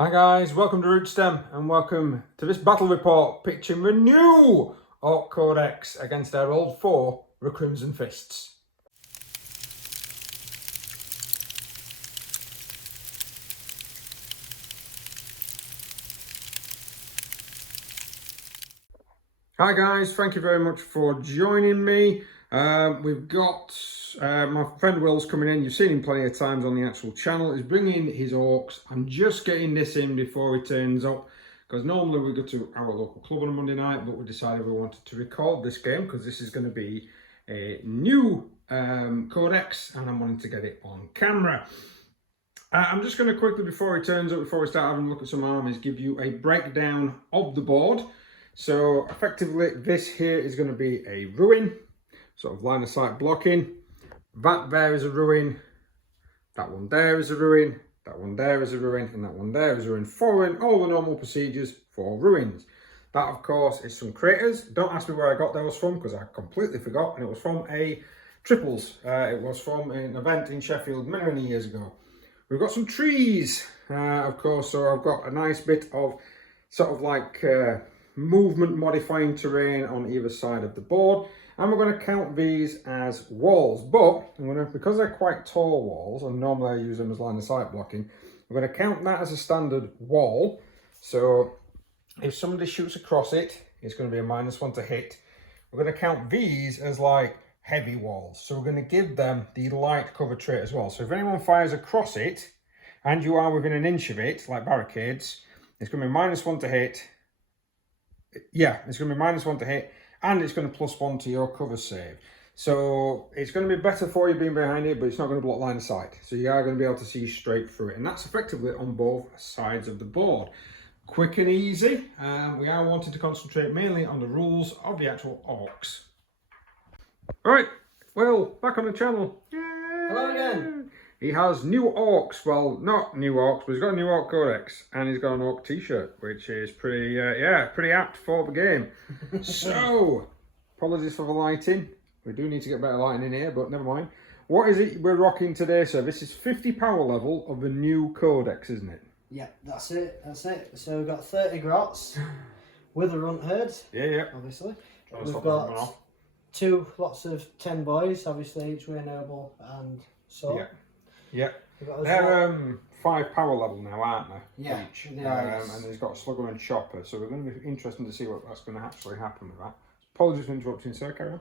Hi guys, welcome to Rootstem and welcome to this battle report pitching the new Ork Codex against our old foe, the Crimson Fists. Hi guys, thank you very much for joining me. We've got my friend Will's coming in. You've seen him plenty of times on the actual channel. He's bringing his orcs. I'm just getting this in before he turns up, because normally we go to our local club on a Monday night, but we decided we wanted to record this game because this is going to be a new codex and I'm wanting to get it on camera. I'm just going to quickly, before he turns up, before we start having a look at some armies, give you a breakdown of the board. So effectively this here is going to be a ruin, sort of line of sight blocking. That there is a ruin, that one there is a ruin, that one there is a ruin, and that one there is a ruin, following all the normal procedures for ruins. That of course is some craters. Don't ask me where I got those from because I completely forgot, and it was from a triples. It was from an event in Sheffield many years ago. We've got some trees, of course, so I've got a nice bit of sort of like movement modifying terrain on either side of the board, and we're going to count these as walls, but because they're quite tall walls and normally I use them as line of sight blocking, we're going to count that as a standard wall. So if somebody shoots across it, it's going to be a -1 to hit. We're going to count these as like heavy walls, so we're going to give them the light cover trait as well. So if anyone fires across it and you are within an inch of it, like barricades, it's going to be -1 to hit. Yeah, it's going to be -1 to hit, and it's going to +1 to your cover save. So it's going to be better for you being behind it, but it's not going to block line of sight. So you are going to be able to see straight through it, and that's effectively on both sides of the board. Quick and easy. We are wanting to concentrate mainly on the rules of the actual orcs. All right, well, back on the channel. Yay! Hello again. He has new orcs. Well, not new orcs, but he's got a new orc codex, and he's got an orc t-shirt, which is pretty, pretty apt for the game. So, apologies for the lighting. We do need to get better lighting in here, but never mind. What is it we're rocking today, sir? This is 50 power level of the new codex, isn't it? Yeah, that's it. That's it. So we've got 30 grots with a runt herd. Yeah. Obviously. We've got two lots of 10 boys, obviously each way noble and so. Yeah. They're 5 power level now, aren't they? Yeah. Each. And he's got a slugger and chopper, so we're going to be interesting to see what's going to actually happen with that. Apologies for interrupting, sir. Carry on.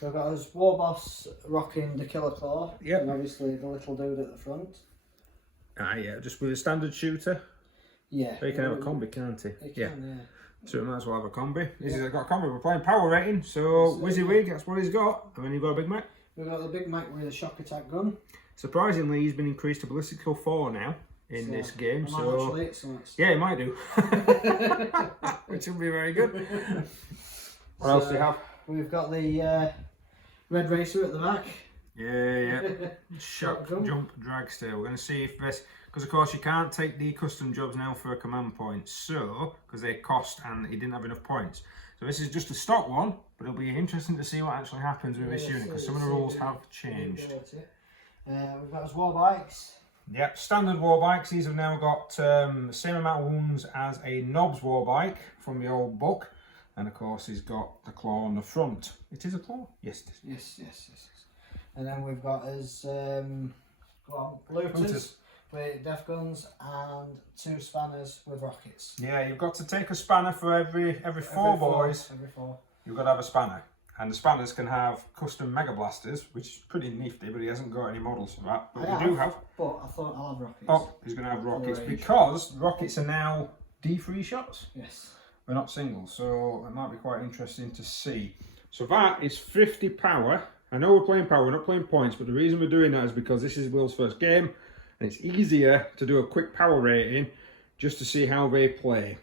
We've got his war boss rocking the killer claw. Yep. And obviously the little dude at the front. Yeah, just with a standard shooter. Yeah. So he can have a combi, can't he? He can, yeah. So we might as well have a combi. He's got a combi. We're playing power rating, so WYSIWYG, that's what he's got. And then you've got a Big Mac. We've got the Big Mac with a shock attack gun. Surprisingly, he's been increased to ballistical 4 now in this game. So yeah, he might do. Which will be very good. What else do you have? We've got the Red Racer at the back. Yeah. Shock, jump, drag stay. We're going to see if this, because of course you can't take the custom jobs now for a command point, so because they cost and he didn't have enough points. So this is just a stock one, but it'll be interesting to see what actually happens with this unit, because some of the rules have changed. We've got his war bikes. Yep, standard war bikes. These have now got the same amount of wounds as a Nobs war bike from the old book, and of course he's got the claw on the front. It is a claw? Yes, it is. Yes. And then we've got his looters with def guns and 2 spanners with rockets. Yeah, you've got to take a spanner for every four boys. Every 4. You've got to have a spanner. And the spanners can have custom mega blasters, which is pretty nifty, but he hasn't got any models for that. But we do have. But I thought I'll have rockets. Oh, he's going to have rockets because rockets are now D3 shots. Yes. They're not singles, so it might be quite interesting to see. So that is 50 power. I know we're playing power, we're not playing points, but the reason we're doing that is because this is Will's first game, and it's easier to do a quick power rating just to see how they play.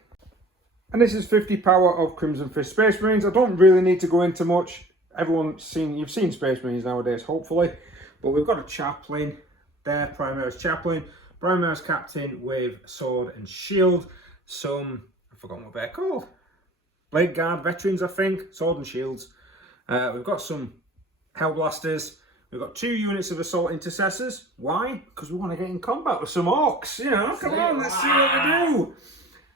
And this is 50 power of Crimson Fist Space Marines. I don't really need to go into much. You've seen Space Marines nowadays, hopefully. But we've got a chaplain there, Primaris chaplain, Primaris captain with sword and shield. Some, I've forgotten what they're called. Blade Guard veterans, I think, sword and shields. We've got some Hellblasters. We've got 2 units of assault intercessors. Why? Because we want to get in combat with some orcs. You know, come on, let's see what we do.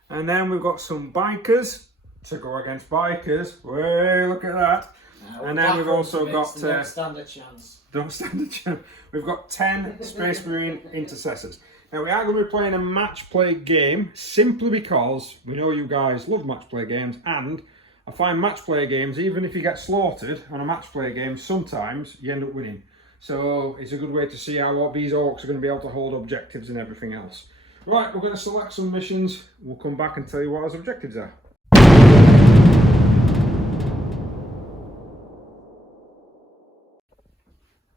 And then we've got some bikers to go against bikers. Way, look at that. And then we've also got... don't stand a chance. Don't stand a chance. We've got 10 Space Marine intercessors. Now we are going to be playing a match play game simply because we know you guys love match play games, and I find match play games, even if you get slaughtered on a match play game, sometimes you end up winning. So it's a good way to see how these orcs are going to be able to hold objectives and everything else. Right, we're going to select some missions. We'll come back and tell you what those objectives are.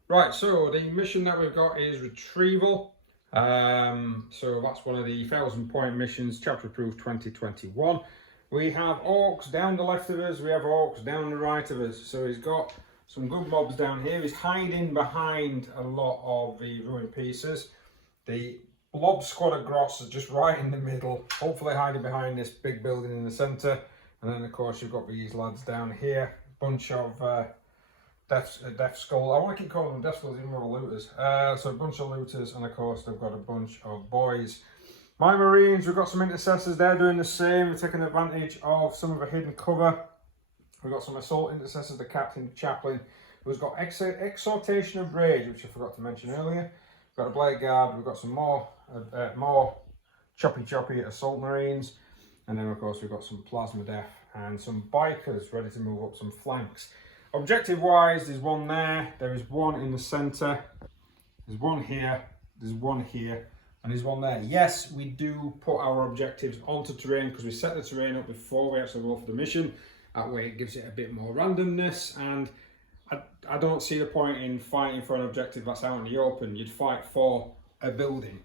Right, so the mission that we've got is retrieval. So that's one of the 1,000-point missions, chapter approved 2021. We have orcs down the left of us, we have orcs down the right of us. So he's got some good mobs down here. He's hiding behind a lot of the ruined pieces. The blob squad of grots are just right in the middle, hopefully hiding behind this big building in the centre. And then of course you've got these lads down here, bunch of Death Skull. I want to keep calling them Death Skulls even more looters. So a bunch of looters, and of course they've got a bunch of boys. My Marines, we've got some intercessors, they're doing the same. We're taking advantage of some of the hidden cover. We've got some assault intercessors, the captain, the chaplain, who's got exhortation of rage, which I forgot to mention earlier. We've got a blade guard, we've got some more choppy assault Marines, and then of course we've got some plasma death and some bikers ready to move up some flanks. Objective wise, there's one there is one in the centre, there's one here, there's one here, and there's one there. Yes, we do put our objectives onto terrain because we set the terrain up before we actually go for the mission. That way it gives it a bit more randomness, and I don't see the point in fighting for an objective that's out in the open. You'd fight for a building,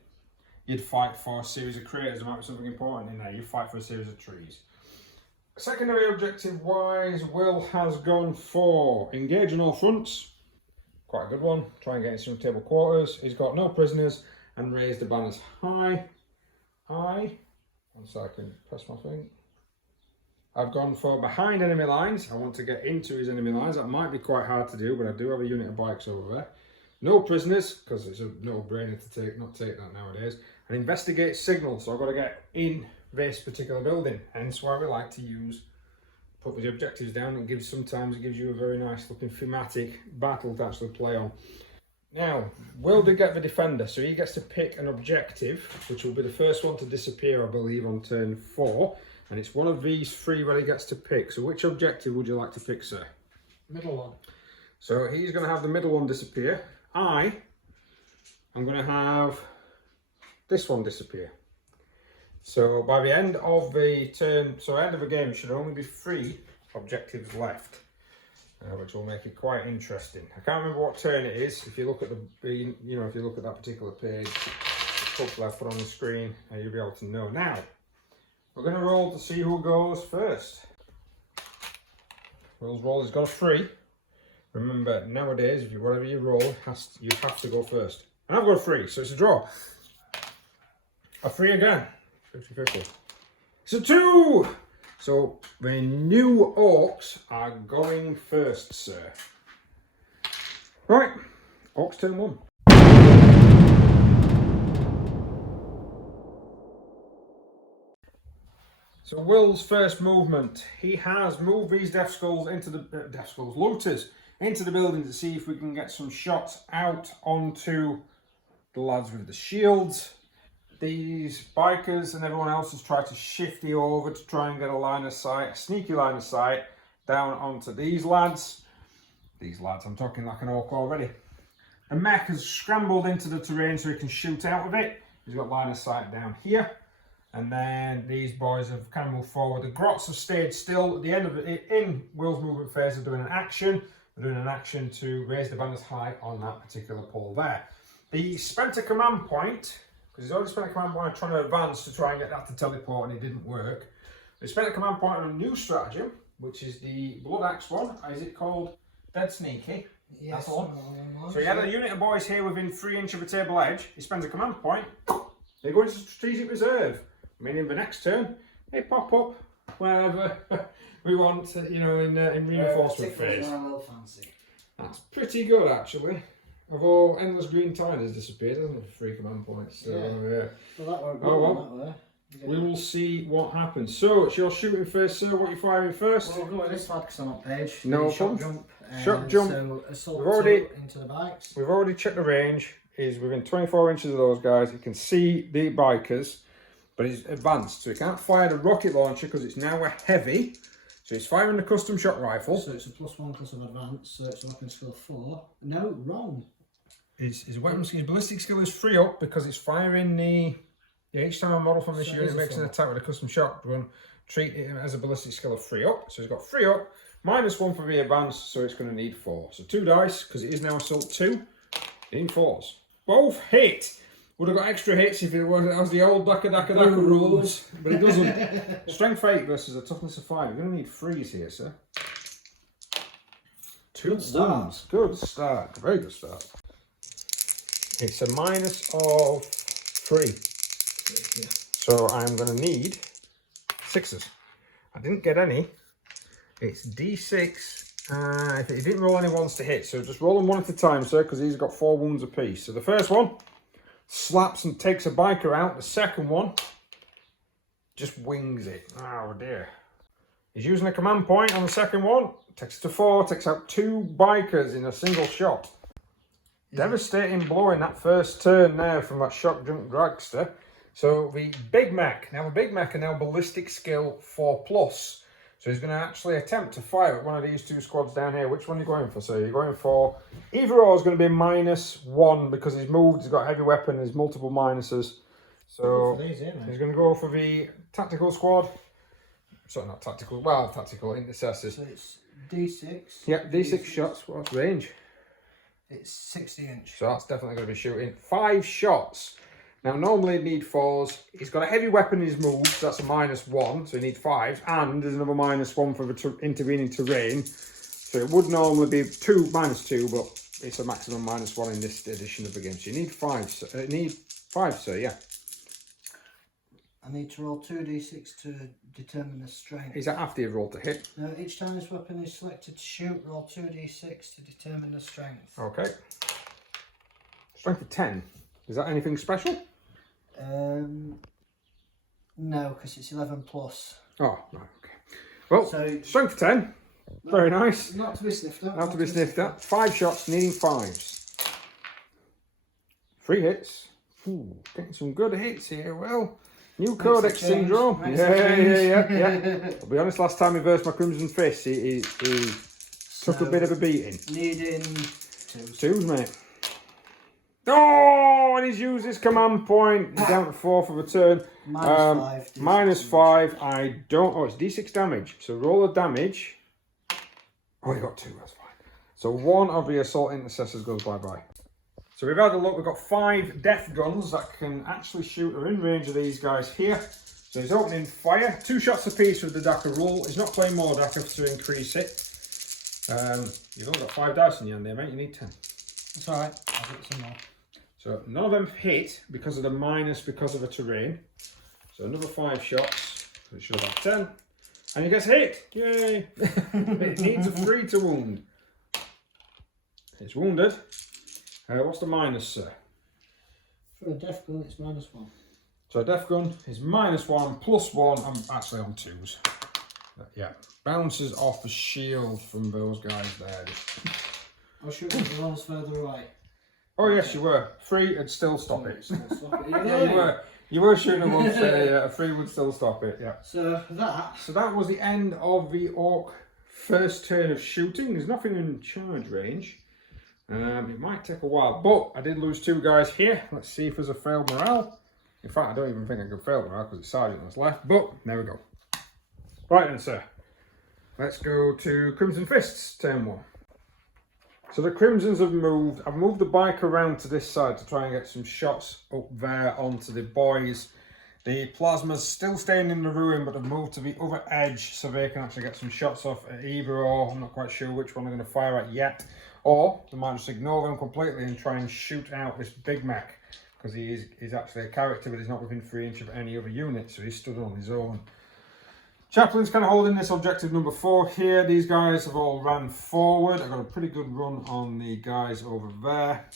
you'd fight for a series of craters, there might be something important in there, you'd fight for a series of trees. Secondary objective wise, Will has gone for engage on all fronts. Quite a good one. Try and get in some table quarters. He's got no prisoners and raise the banners high. One second, press my thing. I've gone for behind enemy lines. I want to get into his enemy lines. That might be quite hard to do, but I do have a unit of bikes over there. No prisoners, because it's a no-brainer to not take that nowadays. And investigate signal, so I've got to get in this particular building, hence why we like to put the objectives down. Sometimes it gives you a very nice looking thematic battle to actually play on. Now, Will did get the defender, so he gets to pick an objective, which will be the first one to disappear, I believe, on turn 4, and it's one of these 3 where he gets to pick. So which objective would you like to pick, sir? Middle one. So he's going to have the middle one disappear. I'm going to have this one disappear. So by the end of the turn, so end of the game, there should only be 3 objectives left, which will make it quite interesting. I can't remember what turn it is. If you look at if you look at that particular page, hopefully I've put on the screen, you'll be able to know. Now, we're going to roll to see who goes first. Will's roll has got a 3. Remember, nowadays, whatever you roll, you have to go first. And I've got a 3, so it's a draw. A 3 again. 50-50. It's a 2! So the new orcs are going first, sir. Right, orcs turn 1. So Will's first movement, he has moved these Death Skulls into the looters into the building to see if we can get some shots out onto the lads with the shields. These bikers and everyone else has tried to shift you over to try and get a line of sight, a sneaky line of sight, down onto these lads. These lads, I'm talking like an orc already. The mech has scrambled into the terrain so he can shoot out of it. He's got line of sight down here. And then these boys have kind of moved forward. The grots have stayed still. At the end of it, in Will's movement phase, they're doing an action. They're doing an action to raise the banners high on that particular pole there. He spent a command point, because he's already spent a command point trying to advance to try and get that to teleport, and it didn't work. He spent a command point on a new stratagem, which is the Blood Axe one. Is it called Dead Sneaky? Yes. That's all. So he had a unit of boys here within 3 inches of a table edge. He spends a command point. They go into strategic reserve, meaning the next turn they pop up wherever we want, in reinforcement phase. A little fancy. That's pretty good, actually. Although endless green tide has disappeared, hasn't it? 3 command points. So, yeah. Well, that won't Oh, go well. that way. We will see what happens. So, it's your shooting first, sir. What are you firing first? Well, we'll go with this lad because I'm on page. No shot problem. jump. Shot jump. So, assault We've already- 2 into the bikes. We've already checked the range. He's within 24 inches of those guys. You can see the bikers, but he's advanced. So he can't fire the rocket launcher because it's now a heavy. So he's firing the custom shot rifle. So it's a +1 because of advance. So it's a weapon skill 4. No, wrong. His ballistic skill is 3 up because it's firing the each time a model from this So unit it is makes a an 4. attack with a custom shotgun, treat it as a ballistic skill of 3 up. So he's got 3 up, -1 for the advance, so it's going to need 4. So 2 dice because it is now assault 2. In 4s. Both hit. Would have got extra hits if it was as the old Daka rules, but it doesn't. Strength 8 versus a toughness of 5. You're going to need 3s here, sir. 2 Good start. wounds. Good start. Very good start. It's a -3. Yeah. So I'm going to need 6s. I didn't get any. It's D6. If he didn't roll any ones to hit, so just roll them one at a time, sir, because he's got 4 wounds apiece. So the first one slaps and takes a biker out. The second one just wings it. Oh dear. He's using a command point on the second one. Takes it to 4, takes out 2 bikers in a single shot. Yeah. Devastating blow in that first turn there from that shock jump dragster. So the Big Mac, now the Big Mac are now ballistic skill 4+. So he's going to actually attempt to fire at one of these 2 squads down here. Which one are you going for? So you're going for... Either or is going to be -1 because he's moved, he's got a heavy weapon, there's multiple minuses. So he's going to go for the tactical squad. Sorry, not tactical, well, tactical intercessors. So it's D6. Yep, D6 shots. What's range? It's 60 inch. So that's definitely going to be shooting. 5 shots. Now, normally he'd need 4s. He's got a heavy weapon in his moves, so that's a -1, so he needs 5s. And there's another -1 for the intervening terrain. So it would normally be -2, but it's a maximum -1 in this edition of the game. So you need 5, sir, yeah. I need to roll 2d6 to determine the strength. Is that after you've rolled to hit? No, each time this weapon is selected to shoot, roll 2d6 to determine the strength. Okay. Strength of 10. Is that anything special? No, because it's 11+. Oh, right, okay. Well, so, strength of 10. Very nice. Not to be sniffed at. Not to be sniffed at. 5 shots, needing 5s. 3 hits. Ooh, getting some good hits here, Will. New Codex syndrome. Yeah. I'll be honest, last time he versed my Crimson Fist, he took a bit of a beating. Needing 2s. 2s, mate. Oh, and he's used his command point. He's down to 4 for the turn. -5. -5. I don't... Oh, it's D6 damage. So roll the damage. Oh, he got 2. That's fine. So 1 of the assault intercessors goes bye-bye. So we've had a look. We've got 5 death guns that can actually shoot or in range of these guys here. So he's opening fire. 2 shots apiece with the Daka rule. He's not playing more Daka to increase it. You've only got 5 dice in your hand there, mate. You need 10. It's alright. I'll get some more. So none of them hit because of the minus because of the terrain. So another 5 shots. So it should have 10. And he gets hit. Yay! It needs a 3 to wound. It's wounded. What's the minus, sir? For a death gun, it's -1. So a death gun is -1, +1. I'm actually on 2s. Yeah. Bounces off the shield from those guys there. I'll shoot the ones further away. Oh yes, you were. 3 would still stop it. Yeah, you were. You were shooting at once there, yeah. A 3 would still stop it, yeah. So that was the end of the Ork first turn of shooting. There's nothing in charge range. It might take a while, but I did lose 2 guys here. Let's see if there's a failed morale. In fact, I don't even think I could fail morale because it's Sergeant that's left, but there we go. Right then, sir. Let's go to Crimson Fists, turn 1. So the Crimsons have moved. I've moved the bike around to this side to try and get some shots up there onto the boys. The plasma's still staying in the ruin, but have moved to the other edge so they can actually get some shots off at either or. I'm not quite sure which one they're going to fire at yet. Or they might just ignore them completely and try and shoot out this Big Mac, because he's actually a character, but he's not within 3 inches of any other unit, so he's stood on his own. Chaplain's kind of holding this objective number 4 here. These guys have all ran forward. I've got a pretty good run on the guys over there.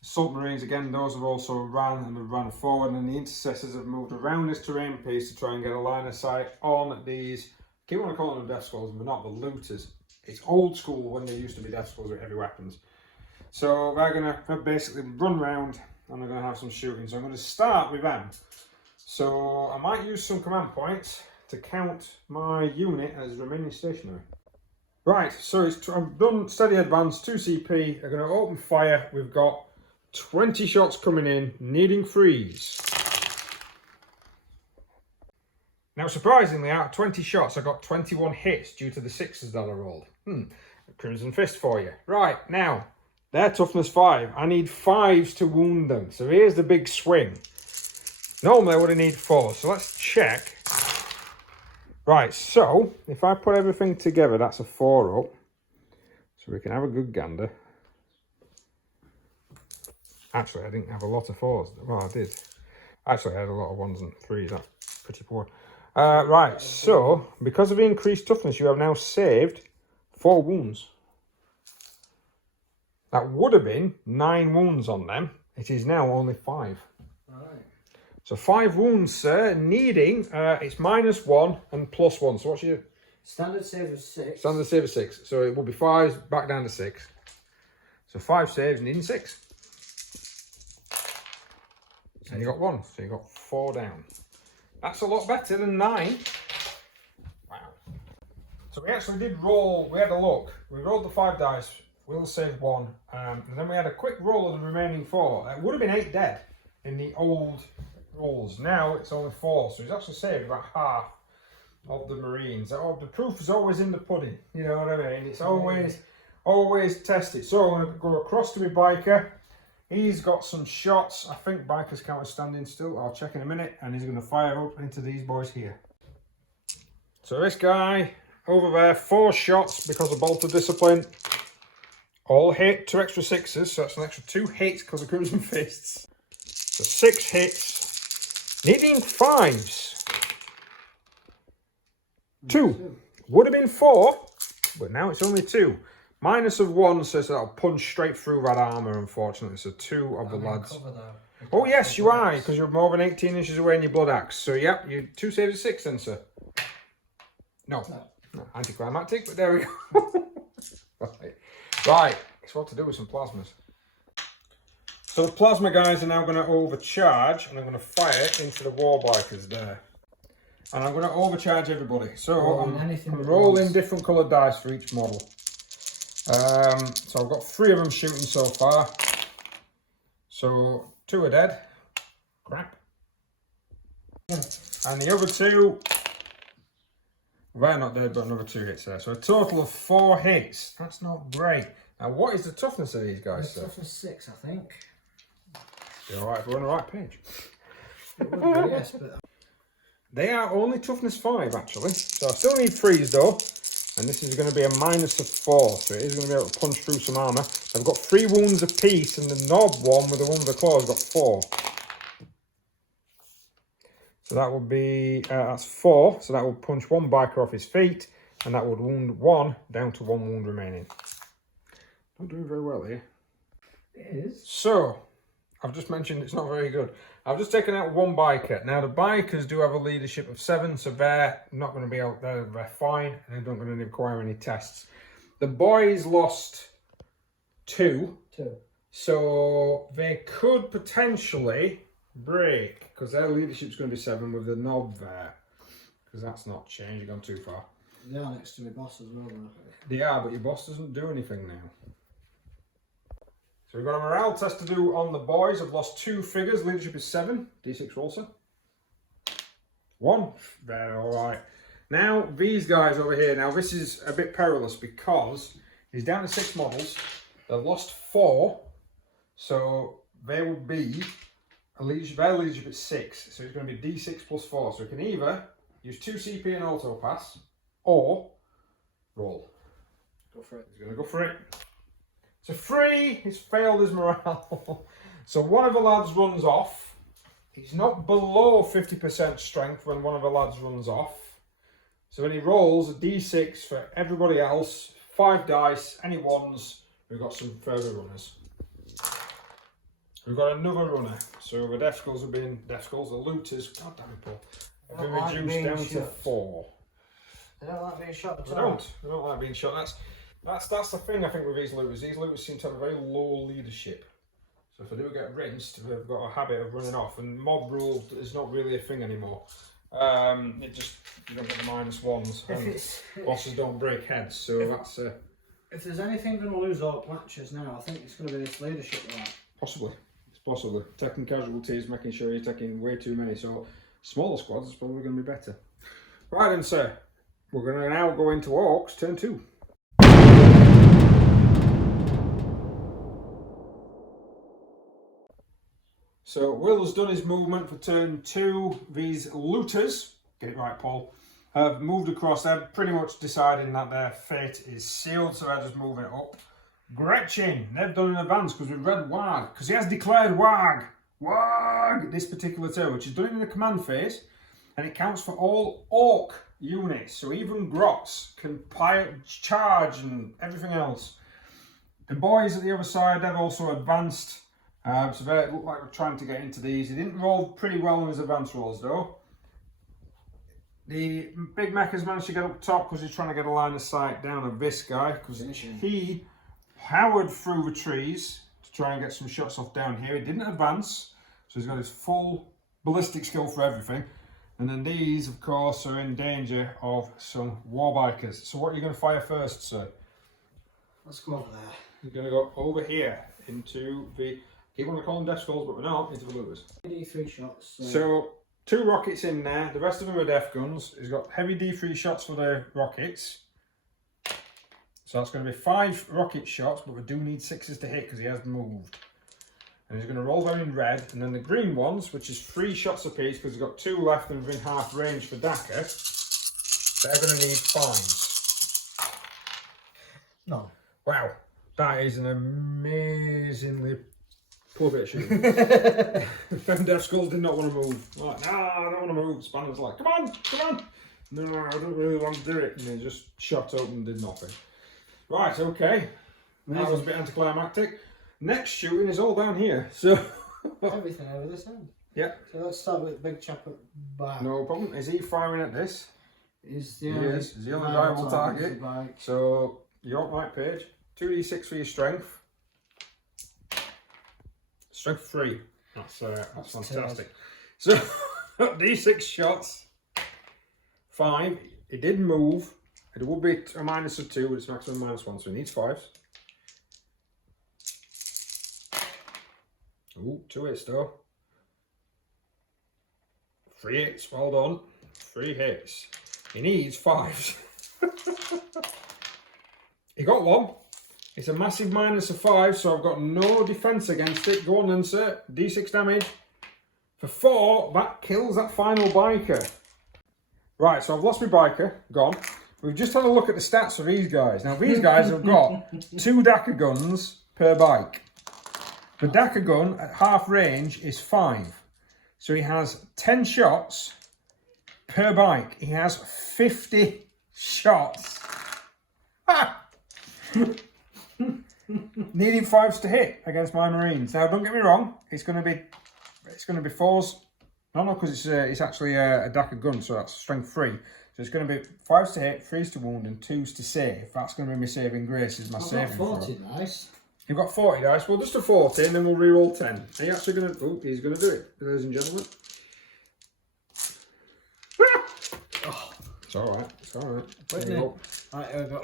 Assault Marines, again, those have also ran and have ran forward, and the intercessors have moved around this terrain piece to try and get a line of sight on these, I keep on calling them death squads, but not the looters. It's old school when they used to be death squads with heavy weapons. So they're going to basically run round and they're going to have some shooting. So I'm going to start with them. So I might use some command points to count my unit as remaining stationary. Right, so I've done steady advance, 2 CP. They're going to open fire. We've got 20 shots coming in, needing freeze. Now, surprisingly, out of 20 shots, I got 21 hits due to the 6s that I rolled. Crimson Fist for you. Right, now, they're toughness 5. I need 5s to wound them. So here's the big swing. Normally, I would have needed 4. So let's check. Right, so if I put everything together, that's a 4 up. So we can have a good gander. Actually, I didn't have a lot of 4s. Well, I did. Actually, I had a lot of 1s and 3s. That's pretty poor. Right, so because of increased toughness, you have now saved 4 wounds. That would have been 9 wounds on them. It is now only 5. Right. So 5 wounds, sir, needing, it's -1 and +1. So what's your... Standard save of 6. Standard save of 6. So it will be 5s back down to 6. So 5 saves needing 6. And you got 1, so you got 4 down. That's a lot better than 9. Wow. So we actually did roll, we had a look. We rolled the 5 dice, Will saved 1, and then we had a quick roll of the remaining 4. It would have been 8 dead in the old rolls. Now it's only 4, so he's actually saved about half of the Marines. Oh, the proof is always in the pudding, you know what I mean? It's always tested. So I'm going to go across to my biker. He's got some shots. I think biker's counter standing still. I'll check in a minute. And he's going to fire up into these boys here. So this guy over there, 4 shots because of Bolt of Discipline. All hit, 2 extra 6s. So that's an extra 2 hits because of Crimson Fists. So 6 hits. Needing 5s. 2. Would have been 4, but now it's only 2. -1 says that'll punch straight through that armour, unfortunately. So 2 of the lads. Oh, yes, you are, because you're more than 18 inches away in your Blood Axe. So, yep, you 2 saves of 6 then, sir. No. Anticlimactic, but there we go. Right. It's what to do with some plasmas. So the plasma guys are now going to overcharge, and I'm going to fire into the war bikers there. And I'm going to overcharge everybody. So I'm rolling different coloured dice for each model. So I've got 3 of them shooting so far. So 2 are dead. Crap. And the other 2, they're not dead, but another 2 hits there. So a total of 4 hits. That's not great. Now, what is the toughness of these guys? Toughness 6, I think. You're alright if we're on the right page. It would be, yes, but... They are only toughness 5, actually. So I still need freeze, though. And this is going to be a -4, so it is going to be able to punch through some armour. I've got 3 wounds apiece, and the knob one with the one with the claws got 4. So that would be, that's 4, so that would punch 1 biker off his feet, and that would wound 1 down to 1 wound remaining. I'm doing very well here. It is. So, I've just mentioned it's not very good. I've just taken out 1 biker. Now, the bikers do have a leadership of 7, so they're not going to be out there. They're fine, and they're not going to require any tests. The boys lost 2. So, they could potentially break, because their leadership's going to be 7 with the knob there. Because that's not changed. You've gone too far. They are next to my boss as well, though. They are, but your boss doesn't do anything now. So we've got a morale test to do on the boys. I've lost 2 figures. Leadership is 7. D6 roll, sir. 1. They're alright. Now, these guys over here. Now, this is a bit perilous because he's down to 6 models. They've lost 4. So they will be, their leadership is 6. So it's going to be D6 plus 4. So we can either use 2 CP and auto pass or roll. Go for it. He's going to go for it. So 3, he's failed his morale. So one of the lads runs off. He's not below 50% strength when one of the lads runs off. So when he rolls a d6 for everybody else, 5 dice, any ones, we've got some further runners. We've got another runner. So the death skulls have been, the looters, god damn it, Paul, have been reduced down to 4. They don't like being shot at They all. don't like being shot. That's the thing I think with these looters. These looters seem to have a very low leadership. So if I do get rinsed, they've got a habit of running off, and mob rule is not really a thing anymore. It just, you don't get the -1s, and bosses don't break heads, so that's... If there's anything going to lose Ork matches now, I think it's going to be this leadership right. Possibly. It's possibly. Taking casualties, making sure you're taking way too many, so smaller squads is probably going to be better. Right then, sir. We're going to now go into Orks, turn 2. So Will's done his movement for turn 2. These looters, get it right Paul, have moved across. They're pretty much deciding that their fate is sealed, so they're just moving it up. Gretchen, they've done in advance because we've read Wag, because he has declared Wag this particular turn, which is done in the command phase, and it counts for all Ork units, so even Grots can charge and everything else. The boys at the other side, they've also advanced. So they look like we're trying to get into these. He didn't roll pretty well on his advance rolls though. The big mech has managed to get up top because he's trying to get a line of sight down of this guy, because he powered through the trees to try and get some shots off down here. He didn't advance, so he's got his full ballistic skill for everything. And then these, of course, are in danger of some warbikers. So what are you going to fire first, sir? Let's go over there. You're going to go over here into the... Keep on calling them death skulls, but we're not into the looters. D3 shots. So 2 rockets in there. The rest of them are death guns. He's got heavy D3 shots for the rockets. So that's going to be 5 rocket shots, but we do need 6s to hit because he has moved. And he's going to roll them in red. And then the green ones, which is 3 shots apiece because he's got 2 left and within half range for Daka, they're going to need 5s. No. Wow, that is an amazingly poor bit of shooting. Them death skulls did not want to move. Like, no, I don't want to move. Spanner's like, come on. No, I don't really want to do it. And they just shot up and did nothing. Right, okay. That was a bit anticlimactic. Next shooting is all down here. So everything over this end. Yeah. So let's start with the big chap at back. No problem. Is he firing at this? He is the only viable target. So York Light Page, 2d6 for your strength. Strength 3. That's fantastic. So d6 shots. 5. It did move. It would be a minus of 2, but it's maximum -1, so it needs 5s. Ooh, 2 hits though. 3 hits, well done. 3 hits. He needs 5s. He got 1. It's a massive minus of 5, so I've got no defense against it. Go on then, sir. D6 damage. For 4, that kills that final biker. Right, so I've lost my biker. Gone. We've just had a look at the stats for these guys. Now, these guys have got 2 Daka guns per bike. The Daka gun at half range is 5. So he has 10 shots per bike. He has 50 shots. Ha! Needing 5s to hit against my Marines. Now, don't get me wrong. It's going to be 4s. No, because it's actually a Daka gun, so that's strength 3. So it's going to be 5s to hit, 3s to wound, and 2s to save. That's going to be my saving grace. Is my saving. 40 dice. You've got 40 dice. Well, just a 40, and then we'll re-roll 10. Are you actually going to... Oh, he's going to do it, ladies and gentlemen. Oh, it's all right. It's all right. Wait a minute. Right, here we go.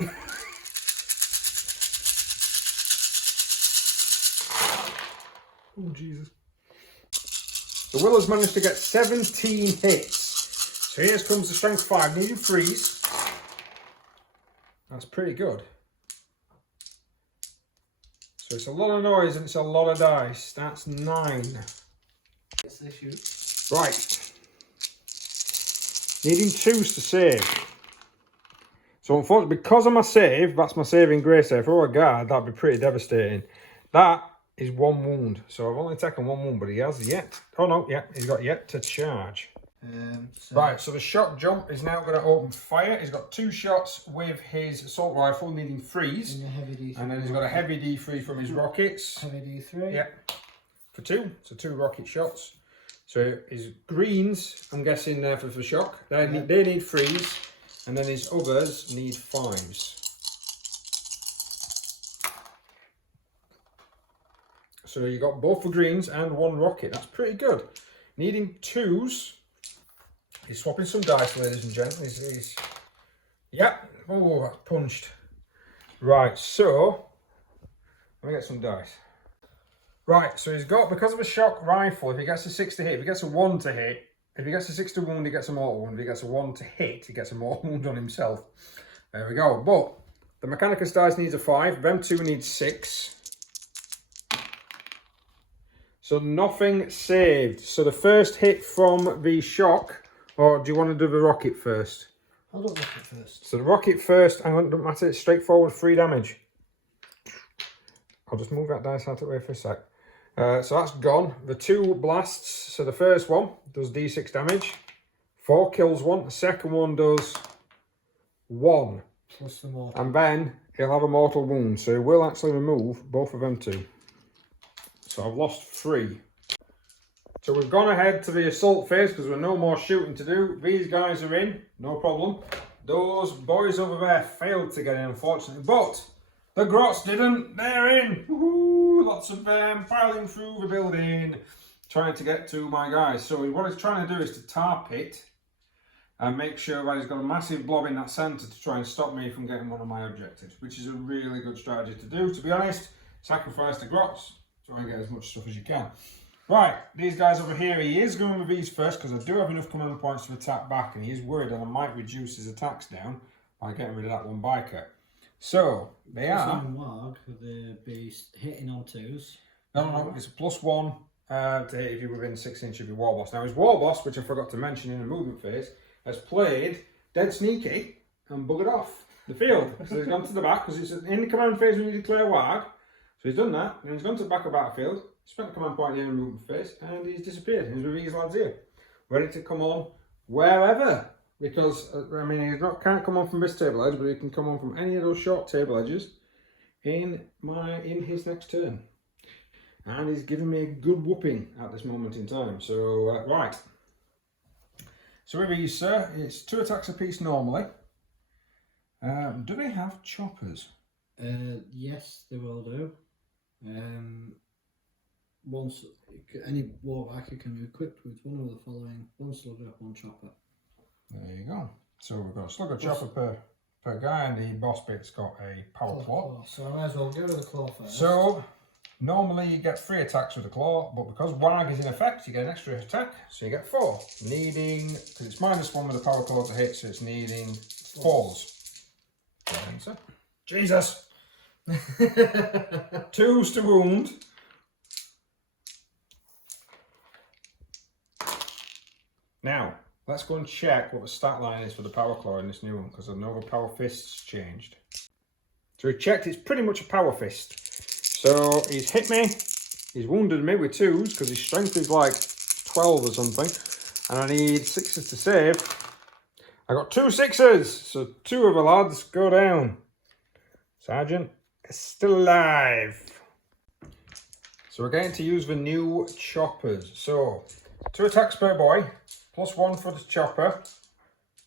Oh, Jesus. So Will has managed to get 17 hits. So here comes the strength 5. Needed 3s. That's pretty good. So it's a lot of noise and it's a lot of dice. That's 9. It's the shoot. Right. Needing 2s to save. So unfortunately, because of my save, that's my saving grace there. If I were a guard, that'd be pretty devastating. That is 1 wound. So I've only taken 1 wound, but he has yet... Oh no, yeah, he's got yet to charge. Right, so the shock jump is now going to open fire. He's got 2 shots with his assault rifle, needing freeze. And then he's got a heavy D3 from his rockets. Heavy D3. Yeah, for 2. So 2 rocket shots. So his greens, I'm guessing, there for shock. They need freeze. And then his others need 5s. So you got both the greens and 1 rocket. That's pretty good. Needing 2s. He's swapping some dice, ladies and gentlemen. He's yeah. Oh, that's punched. Right, so let me get some dice. Right, so he's got, because of a shock rifle, if he gets a 6 to hit, if he gets a 1 to hit, if he gets a 6 to wound, he gets a mortal wound. If he gets a 1 to hit, he gets a mortal wound on himself. There we go. But the Mechanicus dice needs a 5. Them 2 need 6. So nothing saved. So the first hit from the shock, or do you want to do the rocket first? I'll do the rocket first. So the rocket first, and it doesn't matter, it's straightforward, 3 damage. I'll just move that dice out of the way for a sec. So that's gone. The 2 blasts, so the first one does D6 damage. 4 kills 1. The second one does 1. Plus the mortal. And then he'll have a mortal wound, so he will actually remove both of them 2. So I've lost 3. So we've gone ahead to the assault phase because there's no more shooting to do. These guys are in, no problem. Those boys over there failed to get in, unfortunately, but the Grots didn't. They're in. Woohoo! Lots of them piling through the building, trying to get to my guys. So what he's trying to do is to tar pit and make sure that he's got a massive blob in that centre to try and stop me from getting one of my objectives, which is a really good strategy to do. To be honest, sacrifice the Grots, try and get as much stuff as you can. Right, these guys over here, he is going with these first because I do have enough command points to attack back, and he is worried that I might reduce his attacks down by getting rid of that one biker. So, they are... Warg, they'd be hitting on 2s. No, it's a +1 to hit if you're within 6 inches of your war boss. Now, his war boss, which I forgot to mention in the movement phase, has played dead sneaky and buggered off the field. So he's gone to the back because it's in the command phase when you declare Warg. So he's done that, and he's gone to the back of the battlefield, spent the command point in the movement phase, and he's disappeared. He's with these lads here, ready to come on wherever. Because, I mean, he can't come on from this table edge, but he can come on from any of those short table edges in his next turn. And he's giving me a good whooping at this moment in time. So, right. So with these, sir, it's 2 attacks apiece normally. Do they have choppers? Yes, they will do. Once any warhacker can be equipped with one of the following: 1 slugger, 1 chopper. There you go. So we've got a slugger chopper per guy, and the boss bit's got a power claw. So I might as well go with the claw first. So normally you get 3 attacks with the claw, but because Warg is in effect, you get an extra attack, so you get 4. Needing, because it's -1 with the power claw to hit, so it's needing 4s. Answer. Jesus! 2s to wound. Now, let's go and check what the stat line is for the power claw in this new one, because I know the power fist's changed. So we checked, it's pretty much a power fist. So he's hit me, he's wounded me with 2s, because his strength is like 12 or something, and I need 6s to save. I got 2 6s, so 2 of the lads go down. Sergeant is still alive. So we're going to use the new choppers. So 2 attacks per boy, +1 for the chopper,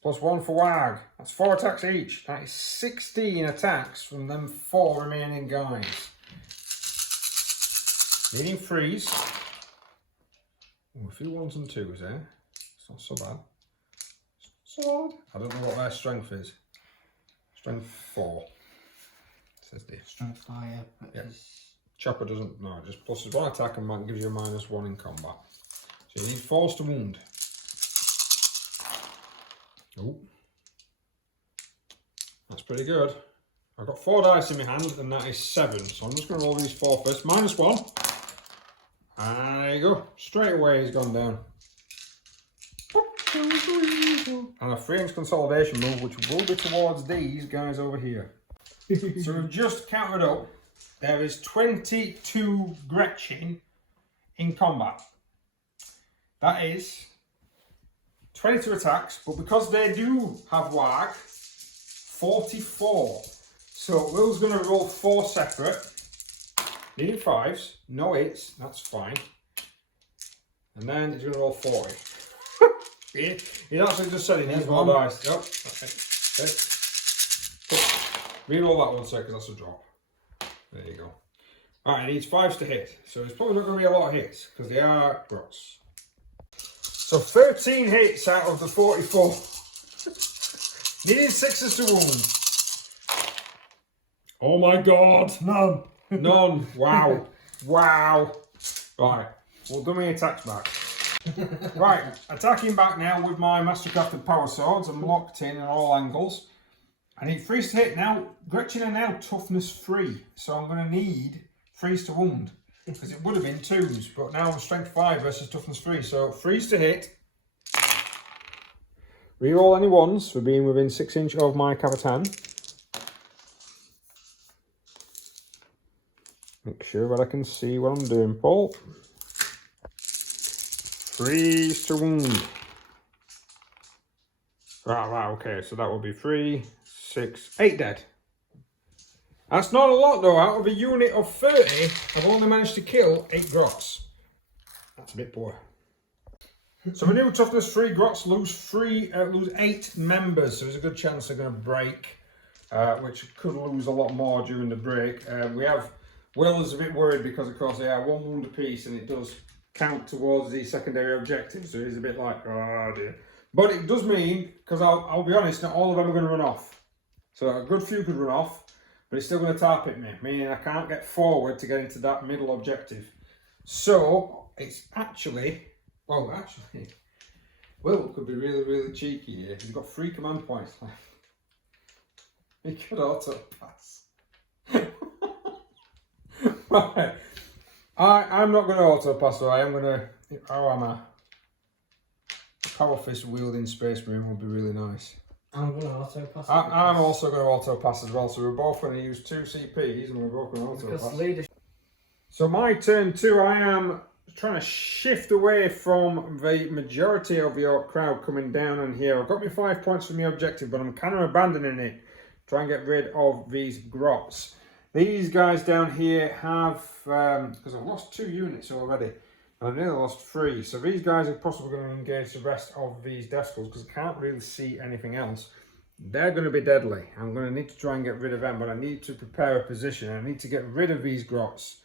+1 for Warg. That's 4 attacks each. That is 16 attacks from them 4 remaining guys. Needing freeze. Ooh, a few 1s and 2s there. It's not so bad. So I don't know what their strength is. Strength 4. Says this. Strength higher. Yeah. Chopper doesn't. No, it just pluses 1 attack and gives you a -1 in combat. So you need 4s to wound. Oh, that's pretty good. I've got 4 dice in my hand, and that is 7. So I'm just going to roll these 4 first. -1. And there you go. Straight away he's gone down. And a 3-inch consolidation move, which will be towards these guys over here. So we've just counted up. There is 22 Gretchen in combat. That is 22 attacks, but because they do have WAG, 44. So Will's going to roll 4 separate. Needing 5s, no 8s, that's fine. And then he's going to roll 40. He actually just said he needs more dice. Yep, that's it. Okay. Reroll that one, sir, because that's a drop. There you go. Alright, he needs 5s to hit. So it's probably not going to be a lot of hits, because they are grots. So 13 hits out of the 44. Needing 6s to wound. Oh my god, none. None. Wow. Wow. Right, we'll do my attacks back. Right, attacking back now with my Mastercrafted Power Swords. I'm locked in all angles. I need 3s to hit. Now, Gretchen are now toughness 3, so I'm going to need 3s to wound. Because it would have been 2s, but now I'm strength 5 versus toughness 3. So 3s to hit. Reroll any 1s for being within 6 inches of my Cavatan. Make sure that I can see what I'm doing, Paul. 3s to wound. Right, okay, so that will be 3, 6, 8 dead. That's not a lot though. Out of a unit of 30, I've only managed to kill 8 grots. That's a bit poor. So my new toughness 3 grots lose 8 members, so there's a good chance they're going to break, which could lose a lot more during the break. Will is a bit worried because of course they are 1 wound apiece and it does count towards the secondary objective, so he's a bit like, oh dear. But it does mean, because I'll be honest, not all of them are going to run off. So a good few could run off, but it's still going to tar pit me, meaning I can't get forward to get into that middle objective. So it's actually, Will could be really, really cheeky here. He's got 3 command points left. He could auto pass. Right. I'm not going to auto pass, so I am going to. How am I? Power fist wielding Space Marine would be really nice. I'm going to auto pass. I'm also going to auto pass as well, so we're both going to use 2 CPs and we're both going to auto pass. So my turn 2, I am trying to shift away from the majority of the Ork crowd coming down on here. I've got my 5 points from the objective, but I'm kind of abandoning it. Try and get rid of these grots. These guys down here have, because I've lost 2 units already, and I've nearly lost 3. So these guys are possibly going to engage the rest of these death skulls because I can't really see anything else. They're going to be deadly. I'm going to need to try and get rid of them, but I need to prepare a position. I need to get rid of these grots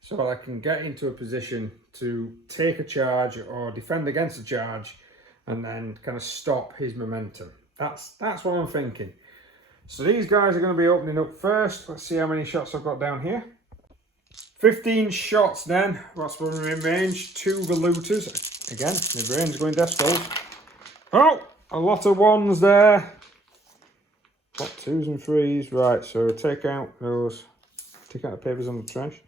so I can get into a position to take a charge or defend against a charge and then kind of stop his momentum. That's what I'm thinking. So these guys are going to be opening up first. Let's see how many shots I've got down here. 15 shots then. That's one in range. 2 the looters. Again, my brain's going death skulls. Oh, a lot of 1s there. Got 2s and 3s. Right, so take out those. Take out the papers on the trash.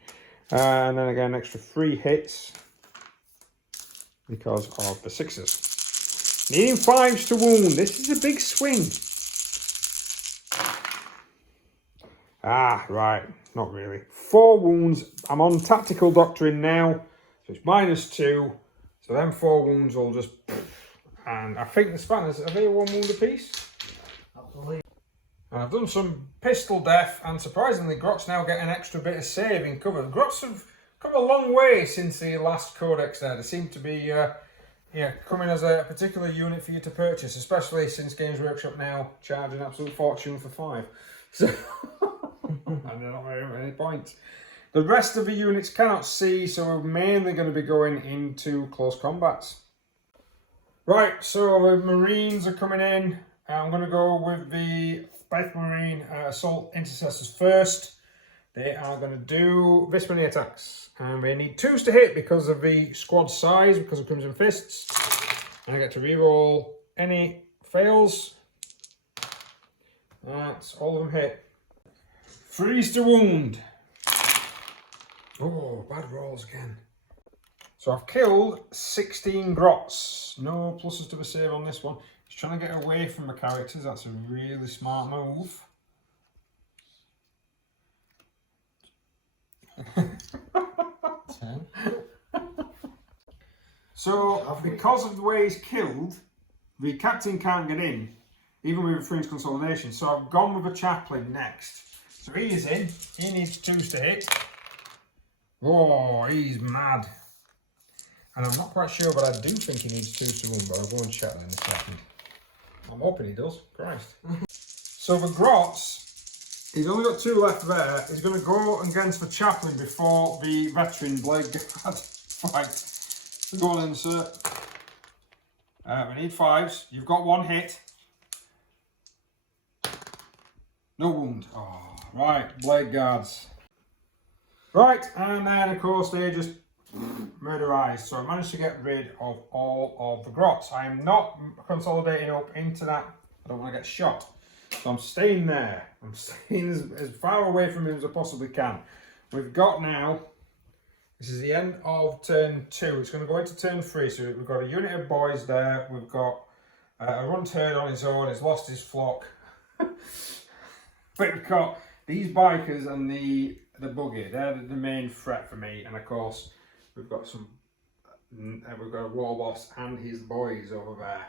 And then again, extra 3 hits because of the 6s. Needing 5s to wound. This is a big swing. Ah, right. Not really. 4 wounds. I'm on tactical doctrine now. So it's -2. So then 4 wounds will just... And I think the spanners, are they 1 wound apiece? Absolutely. And I've done some pistol death, and surprisingly, Grots now get an extra bit of saving cover. The Grots have come a long way since the last Codex there. They seem to be coming as a particular unit for you to purchase, especially since Games Workshop now charge an absolute fortune for 5. So... and they're not very any points. The rest of the units cannot see, so we're mainly going to be going into close combats. Right, so the Marines are coming in. I'm going to go with the Beth Marine Assault Intercessors first. They are going to do this many attacks. And they need 2s to hit because of the squad size, because of Crimson Fists. And I get to reroll any fails. That's all of them hit. 3s to wound. Oh, bad rolls again. So I've killed 16 grots. No pluses to the save on this one. He's trying to get away from the characters. That's a really smart move. So because of the way he's killed, the captain can't get in, even with a fringe consolidation. So I've gone with a chaplain next. So he is in. He needs 2s to hit. Oh, he's mad. And I'm not quite sure, but I do think he needs 2s to wound, but I'll go and check that in a second. I'm hoping he does. Christ. So the Grots, he's only got 2 left there. He's going to go against the chaplain before the veteran blade guard fight. So go on, insert. We need 5s. You've got 1 hit. No wound. Oh, right, blade guards. Right, and then of course they just murderized. So I managed to get rid of all of the Grots. I am not consolidating up into that. I don't want to get shot. So I'm staying there. I'm staying as far away from him as I possibly can. We've got now, this is the end of turn 2. It's going to go into turn 3. So we've got a unit of boys there. We've got a runt herd on his own. He's lost his flock. But we've got these bikers and the buggy. They're the main threat for me. And of course, we've got a war boss and his boys over there.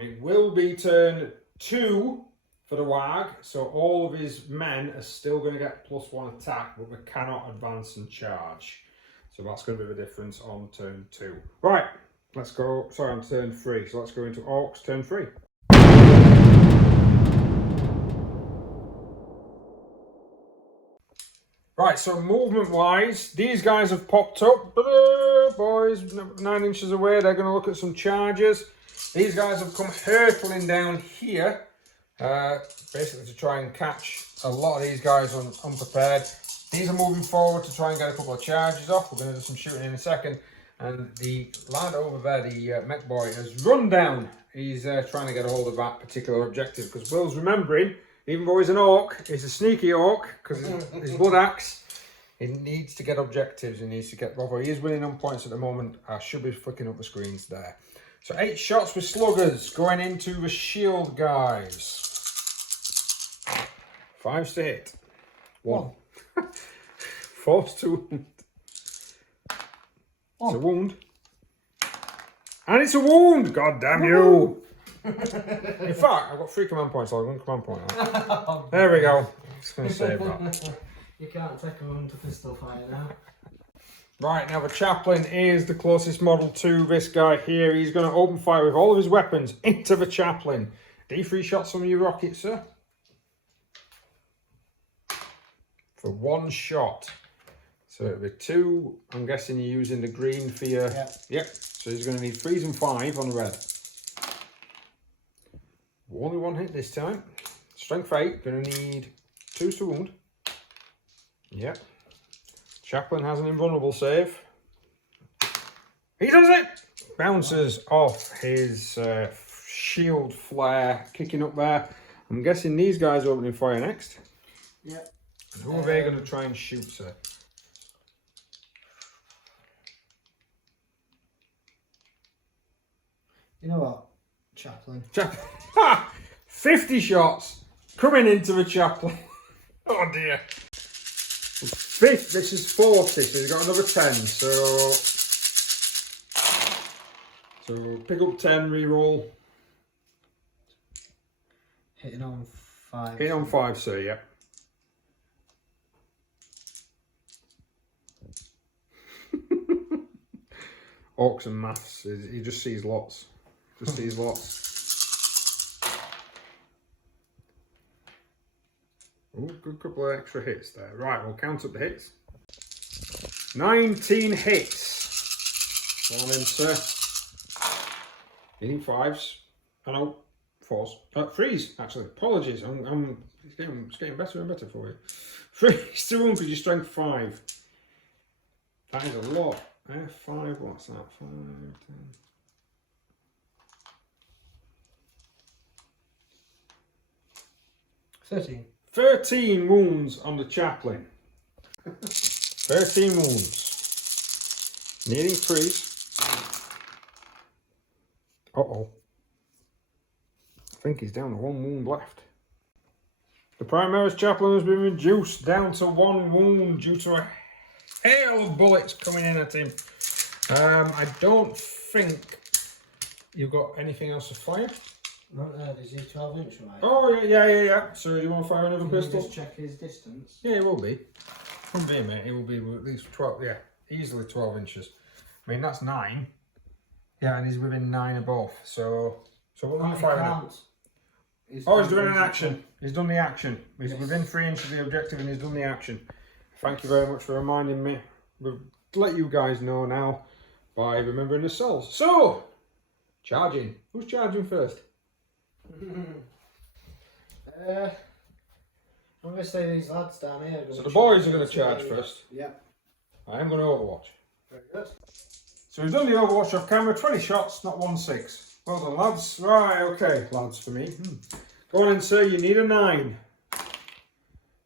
It will be turn 2 for the Wag, so all of his men are still going to get +1 attack, but they cannot advance and charge. So that's going to be the difference on turn 2. Right, let's go, sorry, on turn 3. So let's go into Orks turn 3. Right, so movement-wise, these guys have popped up. Boys, 9 inches away, they're going to look at some charges. These guys have come hurtling down here, basically to try and catch a lot of these guys unprepared. These are moving forward to try and get a couple of charges off. We're going to do some shooting in a second. And the lad over there, the mech boy, has run down. He's trying to get a hold of that particular objective, because Will's remembering, even though he's an orc, he's a sneaky orc, because his blood axe, he needs to get objectives, he needs to get, although he is winning on points at the moment, I should be flicking up the screens there. So 8 shots with sluggers going into the shield guys. 5s to hit. 1. 4s to wound. It's a wound. And it's a wound! God damn you! In fact, I've got 3 command points, so I'll 1 command point. There we go. Just going to save that. You can't take a wound to pistol fire now. Right, now the chaplain is the closest model to this guy here. He's going to open fire with all of his weapons into the chaplain. D3 shots from your rocket, sir. For 1 shot. So it'll be 2. I'm guessing you're using the green for your... Yep. So he's going to need 3s and 5 on the red. Only 1 hit this time. Strength 8. Going to need 2s to wound. Yep. Chaplain has an invulnerable save. He does it! Bounces off his shield flare, kicking up there. I'm guessing these guys are opening fire next. Yep. And who are they going to try and shoot, sir? You know what? Chaplain. Ha! 50 shots coming into the chaplain. Oh dear. Fifth, this is 40, so he's got another 10, so pick up 10, reroll. Hitting on 5. Hitting on 5, sir, yeah. Orcs and maths, he just sees lots. Just sees lots. Oh, good couple of extra hits there. Right, we'll count up the hits. 19 hits. On in, sir. Needing 5s. Oh no, 4s. 3s, actually. Apologies. It's getting better and better for you. 3s to wound because you're strength 5. That is a lot. 5, what's that? 5, 10. 13. 13 wounds on the chaplain. 13 wounds. Needing 3s. Uh-oh. I think he's down to 1 wound left. The Primaris chaplain has been reduced down to 1 wound due to a hail of bullets coming in at him. I don't think you've got anything else to fire? Right there, there's his 12-inch, right? Oh, yeah. So you want to fire another pistol? Just check his distance. Yeah, it will be. From there, mate, it will be at least 12, yeah, easily 12 inches. I mean, that's 9. Yeah, and he's within 9 above. So what are we firing? He's doing an action. He's done the action. He's within 3 inches of the objective and he's done the action. Thank you very much for reminding me. We'll let you guys know now by remembering the cells. So, charging. Who's charging first? I'm going to say these lads down here. So the boys are going to charge first. Yeah. I am going to overwatch. Very good. So we've done the overwatch off camera. 20 shots, not 1-6. Well done, lads. Right, okay, lads, for me. Go on in, sir. You need a 9.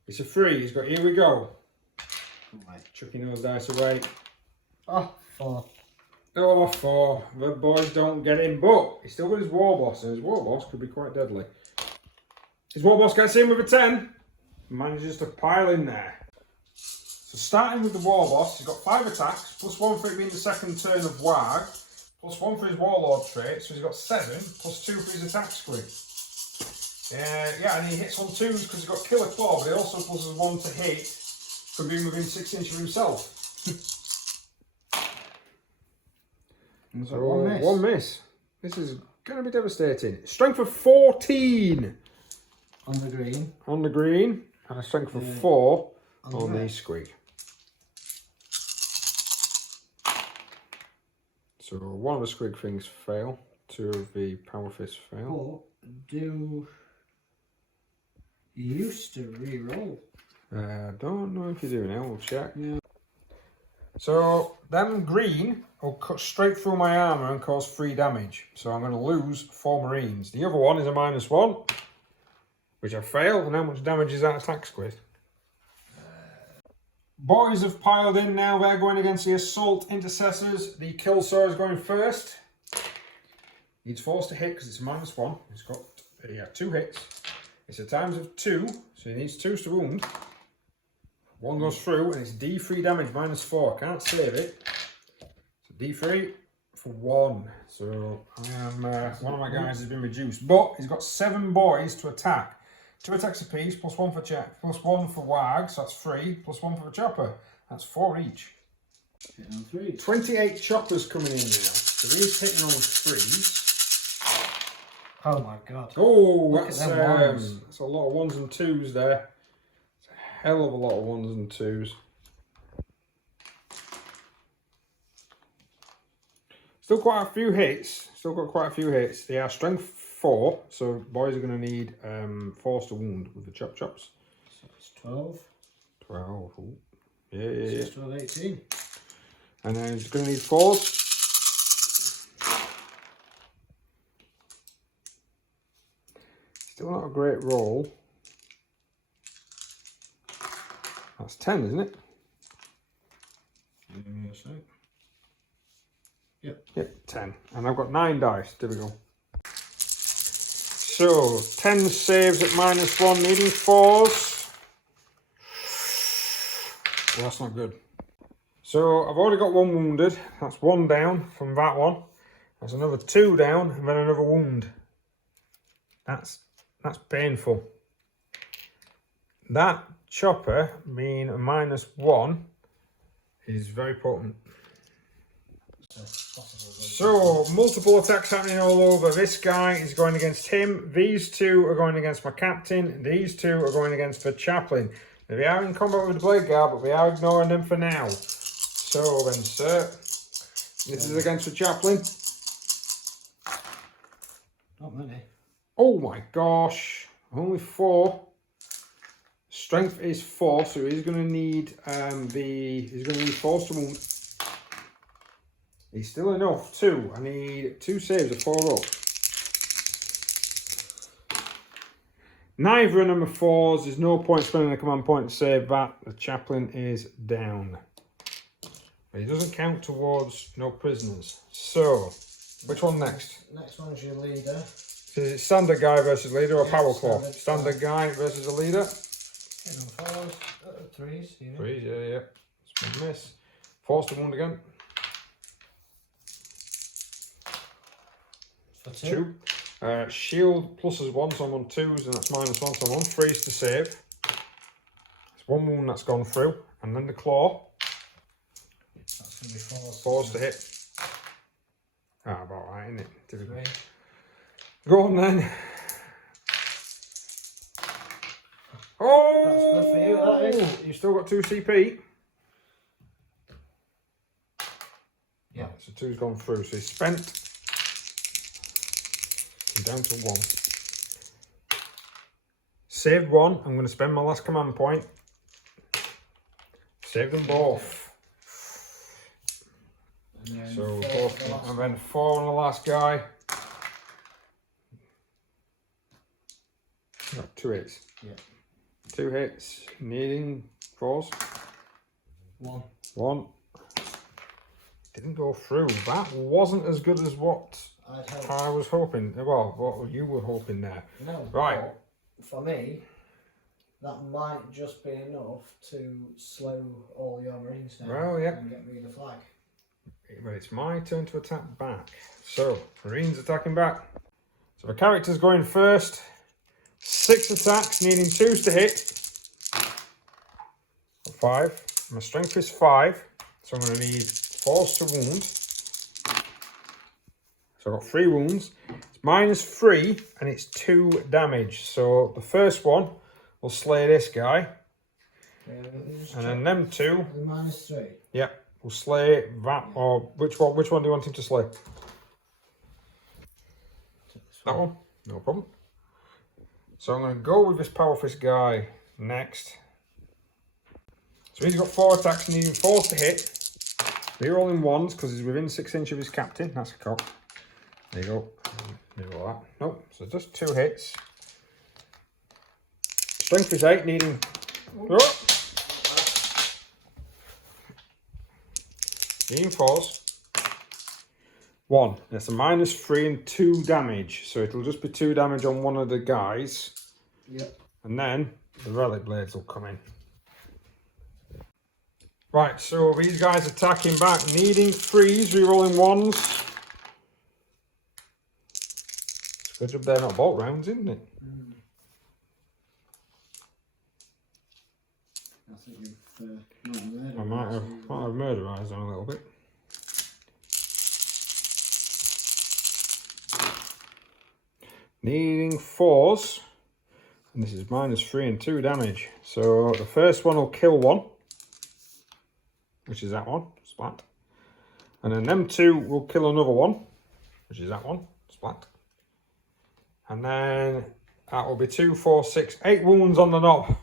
It's a 3. He's got, here we go. Right. Chucking those dice away. Oh, 4. Oh, 4. The boys don't get in, but he's still got his war boss, and his war boss could be quite deadly. His war boss gets in with a 10. Manages to pile in there. So starting with the war boss, he's got 5 attacks, +1 for it being the second turn of Wag, +1 for his warlord trait, so he's got 7, +2 for his attack squid. Yeah, and he hits on 2s because he's got killer claw, but he also pluses 1 to hit from being within 6 inches of himself. So one miss. One miss. This is going to be devastating. Strength of 14 on the green. On the green, and a strength of 4 on the red. squig. So one of the squig things fail, 2 of the power fists fail. But do you used to re-roll? Don't know if you do now, we'll check. Yeah. So them green will cut straight through my armour and cause 3 damage. So I'm going to lose 4 marines. The other one is a -1, which I fail. And how much damage is that attack squid? Boys have piled in now. They're going against the assault intercessors. The kill saw is going first. Needs force to hit because it's a -1. He's got 2 hits. It's a times of 2, so he needs 2s to wound. 1 goes through and it's D3 damage -4. I can't save it. So D3 for 1. So I am one of my guys has been reduced, but he's got 7 boys to attack. 2 attacks apiece, +1 for Jack, +1 for Wag, so that's 3, +1 for the chopper. That's 4 each. 28 choppers coming in now. So he's hitting on 3s. Oh my god. Oh, that's a lot of 1s and 2s there. It's a hell of a lot of 1s and 2s. Still quite a few hits. Still got quite a few hits. They are strength 4, so boys are going to need force to wound with the chops. So it's 12. 12. Ooh. Yeah. 6, 12, 18. And then he's going to need 4s. Still not a great roll. That's 10, isn't it? Yep, 10. And I've got 9 dice. There we go. So, 10 saves at -1, needing 4s. Well, that's not good. So, I've already got 1 wounded. That's 1 down from that one. That's another 2 down, and then another wound. That's painful. That chopper being a -1 is very potent. So, multiple attacks happening all over. This guy is going against him. These 2 are going against my captain. These 2 are going against the chaplain. Now, they are in combat with the blade guard, but we are ignoring them for now. So then, sir, this is against the chaplain. Not many. Oh my gosh. Only 4. Strength is 4, so he's going to need he's going to need force to wound. He's still enough. 2. I need 2 saves of 4 up. Neither of them are 4s. There's no point spending a command point to save that. The chaplain is down. But he doesn't count towards no prisoners. So, which one next? Next one's your leader. Is it standard guy versus leader or power claw? Standard Guy versus a leader. 4s, 3s. 3s, yeah. It's a miss. Force to wound again. For two. Shield pluses 1, so I'm on 2s, and that's -1, so I'm on 3s to save. It's 1 wound that's gone through, and then the claw. That's going to be 4s. 4s to hit. Ah, about right, isn't it? Typical. Go on then. Oh! That's good for you, that is. You've still got 2 CP. Yeah. Right, so 2's gone through, so he's spent. I'm down to 1. Saved 1. I'm going to spend my last command point. Save them both. And then So both, and then 4 on the last guy. Got 2 hits. Yeah. 2 hits, needing 4s. 1. Didn't go through. That wasn't as good as what I was hoping. Well, what you were hoping there. No. Right. For me, that might just be enough to slow all your Marines down. Well, yeah. And get rid of the flag. But it's my turn to attack back. So, Marines attacking back. So the character's going first. 6 attacks, needing 2s to hit. 5. My strength is 5, so I'm going to need 4s to wound. So I've got 3 wounds. It's -3, and it's 2 damage. So the first one will slay this guy. And then them 2. -3. Yeah, will slay that. Or which one? Which one do you want him to slay? That one? No problem. So I'm going to go with this Power Fist guy next. So he's got 4 attacks, needing 4s to hit. Rerolling 1s because he's within 6 inches of his captain. That's a cock. There you go. Reroll that. Nope. So just 2 hits. Strength is 8, needing. Oh. Needing 4s. 1. That's a -3 and 2 damage. So it'll just be 2 damage on one of the guys. Yep. And then the relic blades will come in. Right, so these guys attacking back, needing 3s, rerolling 1s. It's a good job they're not bolt rounds, isn't it? Mm. I think you've I might have murderized them a little bit. Needing 4s. And this is -3 and 2 damage. So the first one will kill 1. Which is that one, splat. And then them 2 will kill another one, which is that one, splat. And then that will be 2, 4, 6, 8 wounds on the knob.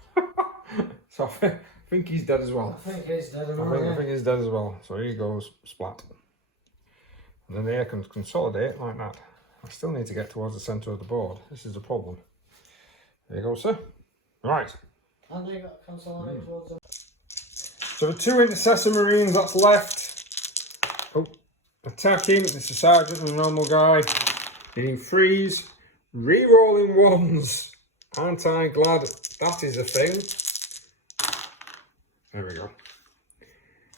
So I think he's dead as well. I think he's dead as well. I think he's dead as well. So here goes, splat. And then they can consolidate like that. I still need to get towards the centre of the board. This is a problem. There you go, sir. Right. And they got consolidated towards them. So the 2 Intercessor Marines that's left. Oh, attacking. It's a sergeant and a normal guy. Needing 3s. Rerolling 1s. Aren't I glad that is a thing? There we go.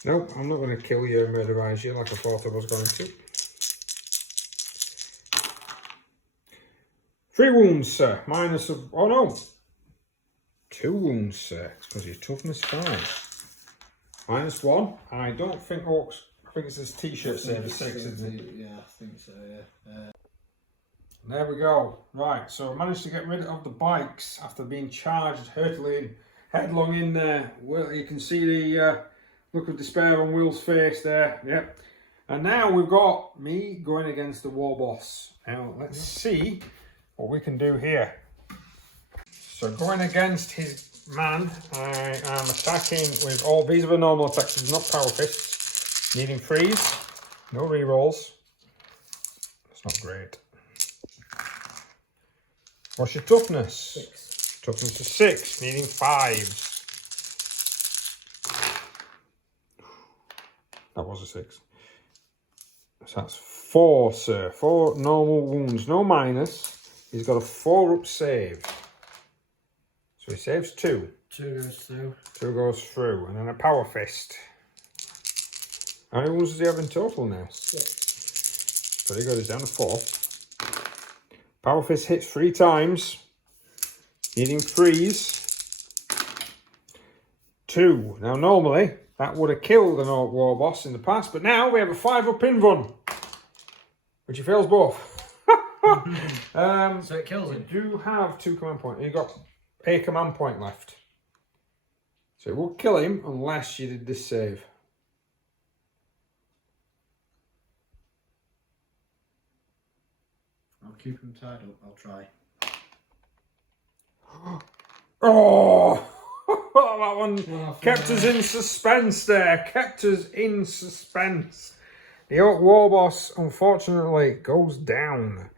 Nope, I'm not going to kill you and murderize you like I thought I was going to. 3 wounds, sir. Minus of... Oh, no. 2 wounds, sir. It's because your toughness 5. -1. I don't think Orks... I think it's this t-shirt saver 6, isn't it? Yeah, I think so, yeah. There we go. Right, so I managed to get rid of the bikes after being charged hurtling headlong in there. Well, you can see the look of despair on Will's face there. Yep. And now we've got me going against the war boss. Now, let's see what we can do here. So going against his man, I am attacking with all these are the normal attacks, not power fists. Needing 3s, no rerolls. That's not great. What's your toughness? 6. Toughness is 6, needing 5s. That was a 6. So that's 4, sir. 4 normal wounds, no minus. He's got a 4-up save. So he saves 2. 2 goes through. 2 goes through, and then a power fist. How many wounds does he have in total now? 6. Pretty good, he's down to 4. Power Fist hits 3 times. Needing freeze. 2. Now normally that would have killed an Ork War Boss in the past, but now we have a 5-up in run, which he fails both. So it kills him. You do have 2 command points. You've got a command point left. So it will kill him unless you did this save. I'll keep him tied up, I'll try. Oh! That one kept us in suspense there. Kept us in suspense. The Ork War Boss, unfortunately, goes down.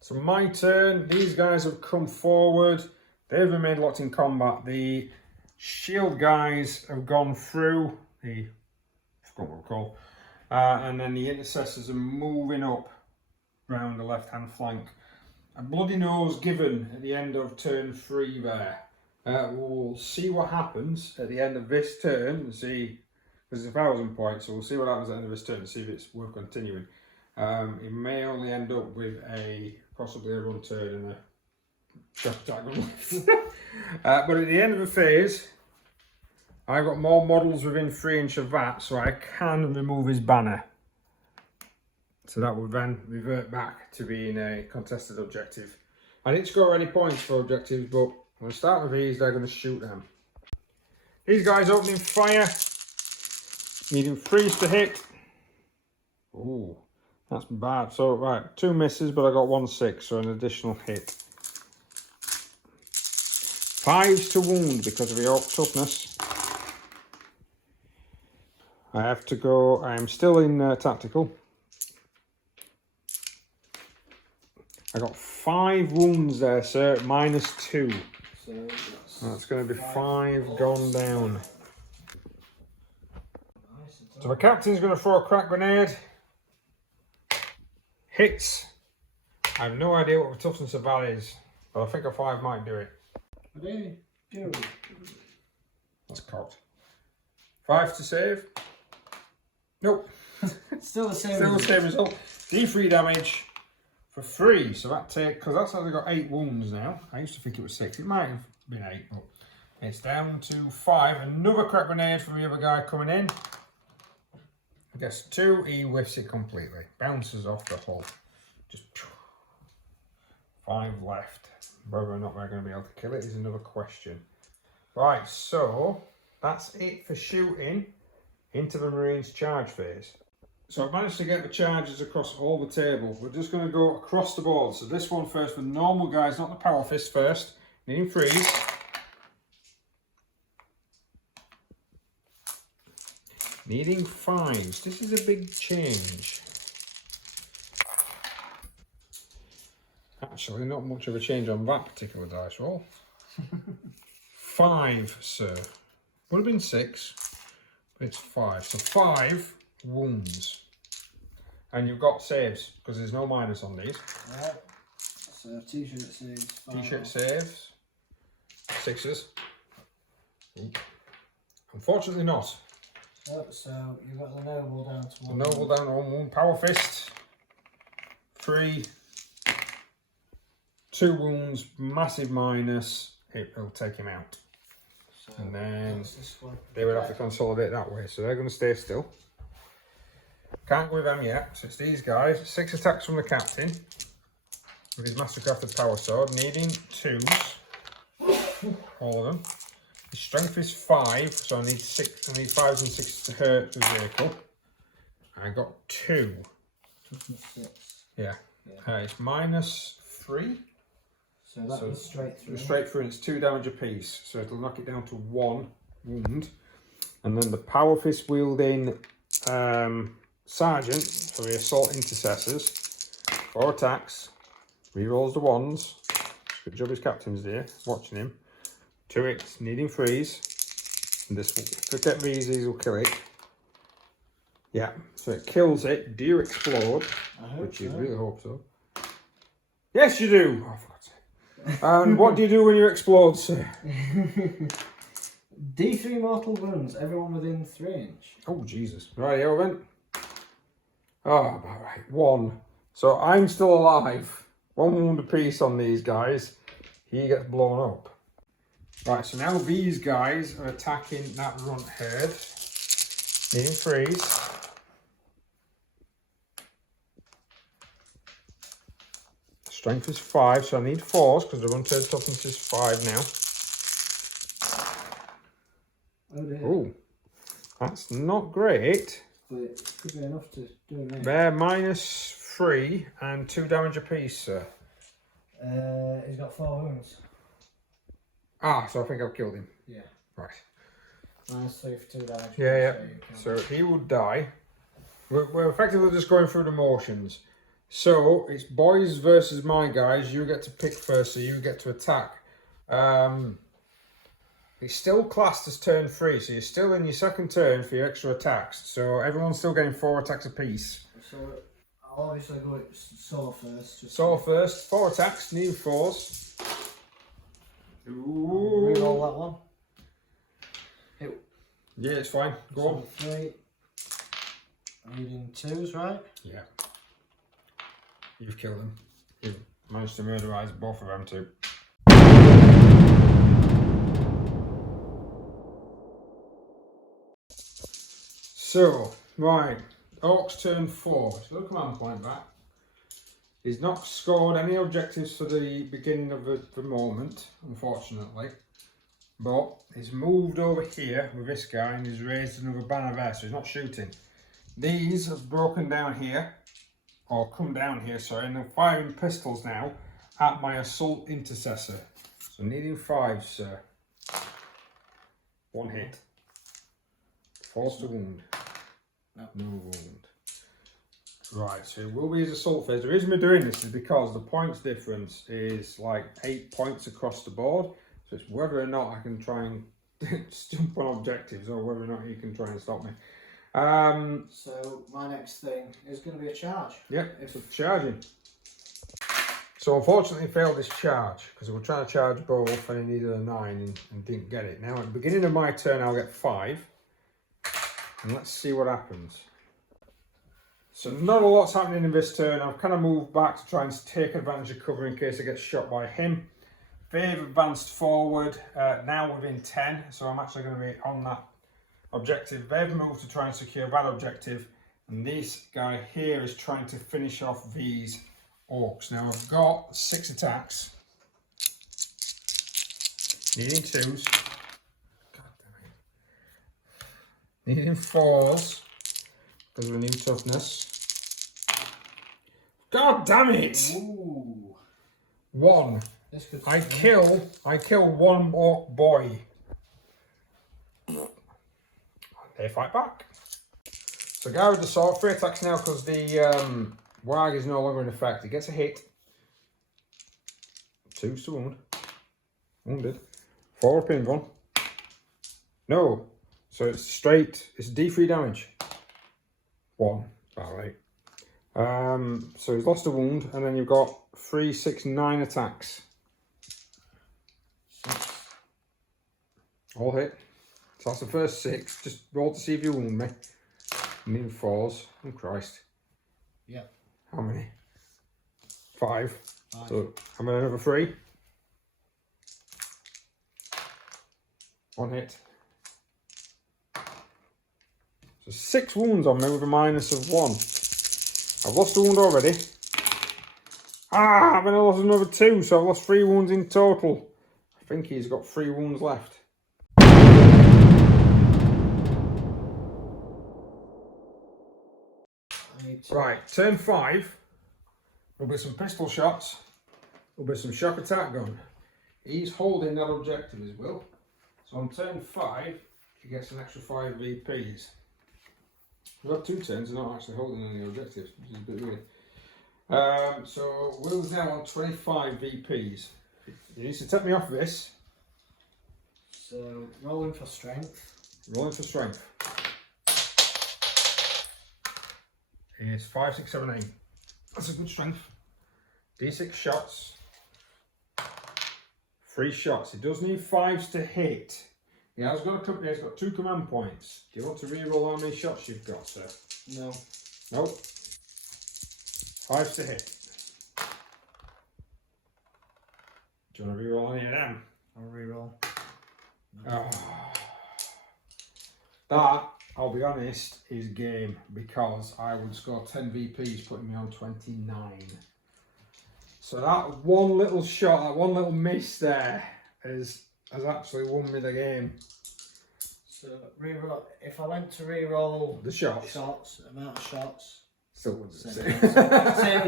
So my turn. These guys have come forward. They've remained locked in combat. The shield guys have gone through. I forgot what we're called. And then the intercessors are moving up round the left-hand flank. A bloody nose given at the end of turn 3 there. We'll see what happens at the end of this turn and see, because it's 1,000 points, so we'll see what happens at the end of this turn and see if it's worth continuing. It may only end up with possibly a run turn and a draft diagonal. But at the end of the phase, I've got more models within 3 inch of that, so I can remove his banner. So that would then revert back to being a contested objective. I didn't score any points for objectives, but I'm going to start with these, they're going to shoot them. These guys opening fire, needing freeze to hit. Ooh, that's bad. So, right, 2 misses, but I got 1 6, so an additional hit. 5s to wound because of the Ork toughness. I have to go, I am still in tactical. I got 5 wounds there, sir, -2. So that's going to be 5 gone down. So the captain's going to throw a crack grenade. Hits. I have no idea what the toughness of that is, but I think a 5 might do it. Ready? Go. That's cocked. 5 to save. Nope. Still the same. Still the same result. D3 damage for 3. So that because that's only got 8 wounds now. I used to think it was 6. It might have been 8, but it's down to 5. Another crack grenade from the other guy coming in. I guess 2. He whiffs it completely. Bounces off the hull. Just 5 left. Whether or not we're going to be able to kill it is another question. Right, so that's it for shooting into the Marines charge phase. So I've managed to get the charges across all the table. We're just going to go across the board. So this one first for the normal guys, not the power fist first. Needing freeze. Needing 5s. This is a big change. Actually, not much of a change on that particular dice roll. 5, sir. Would have been 6, but it's 5. So 5 wounds. And you've got saves, because there's no minus on these. Right. So t-shirt saves. T-shirt saves. 6s. Ooh. Unfortunately not. Yep, so you've got the noble down to 1. The noble down to 1 wound. Power fist. 3. 2 wounds. Massive minus. It'll take him out. So and then this one. They would have to consolidate that way. So they're going to stay still. Can't go with them yet. So it's these guys. 6 attacks from the captain. With his mastercrafted power sword. Needing 2s. All of them. His strength is 5, so I need 6. I need 5s and 6s to hurt the vehicle. I got 2. 6. Yeah. It's -3. So that was straight through. Straight through, and it's 2 damage apiece. So it'll knock it down to 1 wound. And then the power fist wielding sergeant for the assault intercessors. 4 attacks. Rerolls the 1s. Good job his captain's there, watching him. 2 hits, needing freeze. And this will, if I get these will kill it. Yeah, so it kills it. Do you explode? Which you really hope so. Yes, you do! Oh, for God's sake. And what do you do when you explode, sir? D3 mortal wounds, everyone within 3 inch. Oh, Jesus. Right, then. Oh, about right. 1. So I'm still alive. 1 wound apiece on these guys. He gets blown up. Right, so now these guys are attacking that runt herd. Needing freeze. Strength is 5, so I need 4s because the runt herd toughness is 5 now. Oh dear. Oh, that's not great. But it could be enough to do it. They're -3 and 2 damage apiece, sir. He's got 4 wounds. Ah, so I think I've killed him. Yeah. Right. -3 for 2 damage. Yeah. So he will die. We're effectively just going through the motions. So it's boys versus my guys. You get to pick first, so you get to attack. It's still classed as turn 3, so you're still in your second turn for your extra attacks. So everyone's still getting 4 attacks apiece. So I'll obviously go with Saw first. Saw first, 4 attacks, need 4s. Ooh. Reroll that one. Yeah, it's fine. Go on. 3. Needing 2s, right? Yeah. You've killed them. You've managed to murderize both of them too. So, right. Ork's turn 4. He's got a command point back. He's not scored any objectives for the beginning of the moment, unfortunately. But he's moved over here with this guy and he's raised another banner there, so he's not shooting. These have broken down here, or come down here, sorry, and they're firing pistols now at my assault intercessor. So needing 5, sir. 1 hit. Force to wound. No. No wound. Right, so it will be his assault phase. The reason we're doing this is because the points difference is like 8 points across the board. So it's whether or not I can try and jump on objectives or whether or not he can try and stop me. So my next thing is going to be a charge. Yep, it's a charging. So unfortunately he failed this charge because we were trying to charge both and he needed a 9 and didn't get it. Now at the beginning of my turn I'll get 5. And let's see what happens. So not a lot's happening in this turn. I've kind of moved back to try and take advantage of cover in case I get shot by him. They've advanced forward, now within 10, so I'm actually going to be on that objective. They've moved to try and secure that objective, and this guy here is trying to finish off these orcs. Now I've got 6 attacks. Needing 2s. God damn it. Needing 4s. Because we need toughness. God damn it! Ooh. 1. This could I kill 1 orc boy. They fight back. So guy with the sword, 3 attacks now because the wag is no longer in effect. He gets a hit. 2 to wound. Wounded. 4 pin 1. No. So it's straight, it's D3 damage. 1. About right. So he's lost a wound, and then you've got 3, 6, 9 attacks. 6. All hit. So that's the first 6. Just roll to see if you wound me. Need 4s. Oh Christ. Yep. How many? 5. 5. So how many another 3? 1 hit. So 6 wounds on me with a -1. I've lost a wound already. Ah, I've lost another 2, so I've lost 3 wounds in total. I think he's got 3 wounds left. Right, turn 5. There'll be some pistol shots. There'll be some shock attack gun. He's holding that objective as well. So on turn 5, he gets an extra 5 VPs. We've got 2 turns and not actually holding any objectives, which is a bit weird. So Will's now on 25 VPs. He needs to take me off this. So rolling for strength. Rolling for strength. It's 5, 6, 7, 8. That's a good strength. D6 shots. 3 shots. He does need 5s to hit. He has got 2 command points. Do you want to re-roll how many shots you've got, sir? No. Nope. 5s to hit. Do you want to reroll any of them? I'll reroll. Oh. That, I'll be honest, is game, because I would score 10 VPs putting me on 29. So that one little shot, that one little miss there has actually won me the game. So reroll. If I went to reroll The shots, amount of shots, still wouldn't say.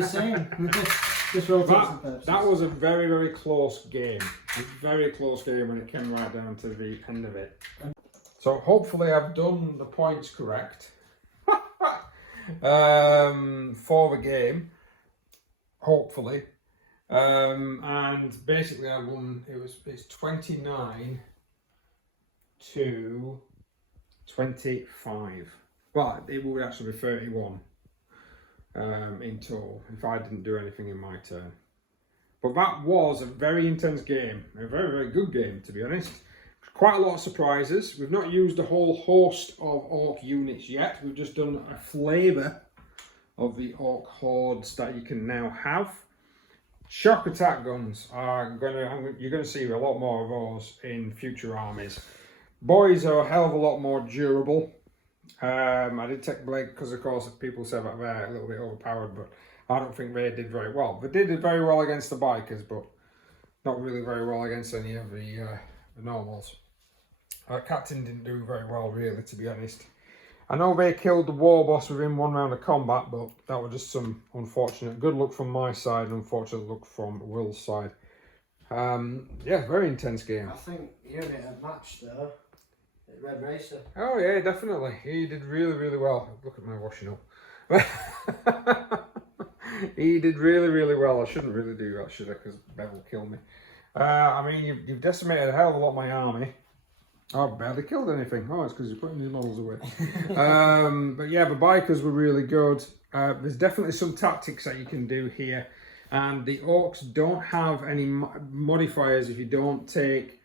same. Just rotating purposes. That was a very, very close game. A very close game when it came right down to the end of it. So hopefully I've done the points correct for the game. Hopefully. And basically I won, it's 29 to 25. Well, it would actually be 31 in total if I didn't do anything in my turn. But that was a very intense game, a very, very good game, to be honest. Quite a lot of surprises. We've not used a whole host of Ork units yet. We've just done a flavour of the Ork hordes that you can now have. Shock attack guns are you're gonna see a lot more of those in future armies. Boys are a hell of a lot more durable. I did take Blake because of course people say that they're a little bit overpowered, but I don't think they did very well. They did very well against the bikers, but not really very well against any of the normals. Captain didn't do very well, really, to be honest. I know they killed the war boss within one round of combat, but that was just some unfortunate good luck from my side, unfortunate luck from Will's side. Yeah, very intense game. I think unit a match though. Red Racer. Oh yeah, definitely. He did really, really well. Look at my washing up. He did really, really well. I shouldn't really do that, should I? Because Bev will kill me. I mean, you've decimated a hell of a lot of my army. I've barely killed anything. Oh, it's because you're putting these models away. But yeah, the bikers were really good. There's definitely some tactics that you can do here. And the Orks don't have any modifiers if you don't take...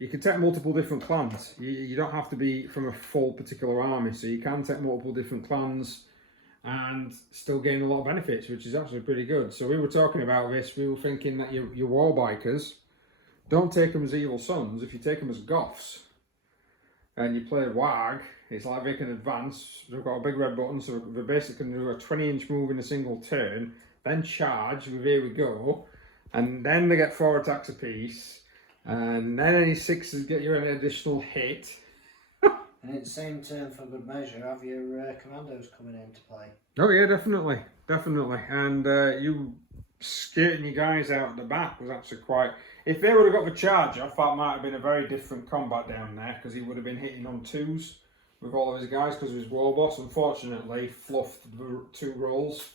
You can take multiple different clans. You don't have to be from a full particular army. So you can take multiple different clans and still gain a lot of benefits, which is actually pretty good. So we were talking about this. We were thinking that your war bikers, don't take them as evil sons. If you take them as goths and you play Wag, it's like they can advance. They've got a big red button, so they basically can do a 20-inch move in a single turn, then charge with here we go, and then they get 4 attacks apiece, and then any 6s get you an additional hit. And at the same turn, for good measure, have your commandos coming into play. Oh yeah, definitely, definitely. And you skating your guys out the back was actually quite... If they would have got the charge off, that might have been a very different combat down there, because he would have been hitting on 2s with all of his guys because of his war boss. Unfortunately, fluffed the 2 rolls.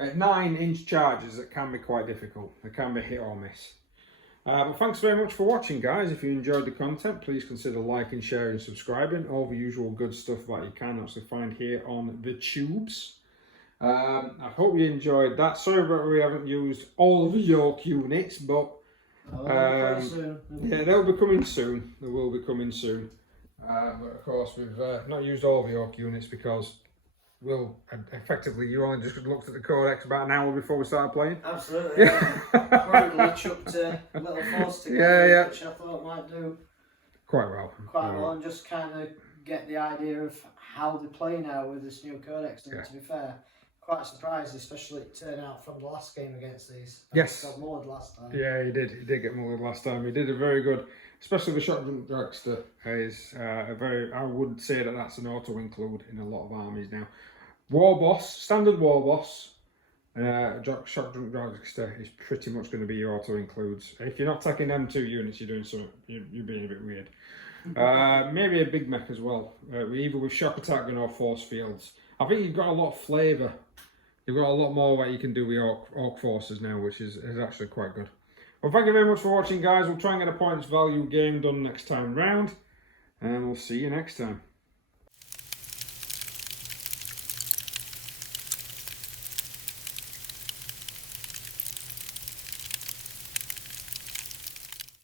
At 9-inch charges, it can be quite difficult. It can be hit or miss. But thanks very much for watching, guys. If you enjoyed the content, please consider liking, sharing, subscribing. All the usual good stuff that you can actually find here on the tubes. I hope you enjoyed that. Sorry that we haven't used all of the York units, but yeah, they'll be coming soon. They will be coming soon. But of course, we've not used all of the York units because Will, effectively, you only just looked at the Codex about an hour before we started playing. Absolutely, yeah. Probably chucked a little force together, which I thought might do quite well. And just kind of get the idea of how they play now with this new Codex. And to be fair, quite surprised, especially it turned out from the last game against these. Yes. Got mauled last time. Yeah, he did. He did get mauled last time. He did a very good, especially the shotgun dragster is a very. I would say that that's an auto include in a lot of armies now. War boss, standard war boss, shotgun dragster is pretty much going to be your auto includes. If you're not taking them 2 units, you're doing something. You're being a bit weird. Maybe a big mech as well, either with shock attack gun or force fields. I think you've got a lot of flavour. You've got a lot more what you can do with Ork forces now, which is actually quite good. Well, thank you very much for watching, guys. We'll try and get a points value game done next time round, and we'll see you next time.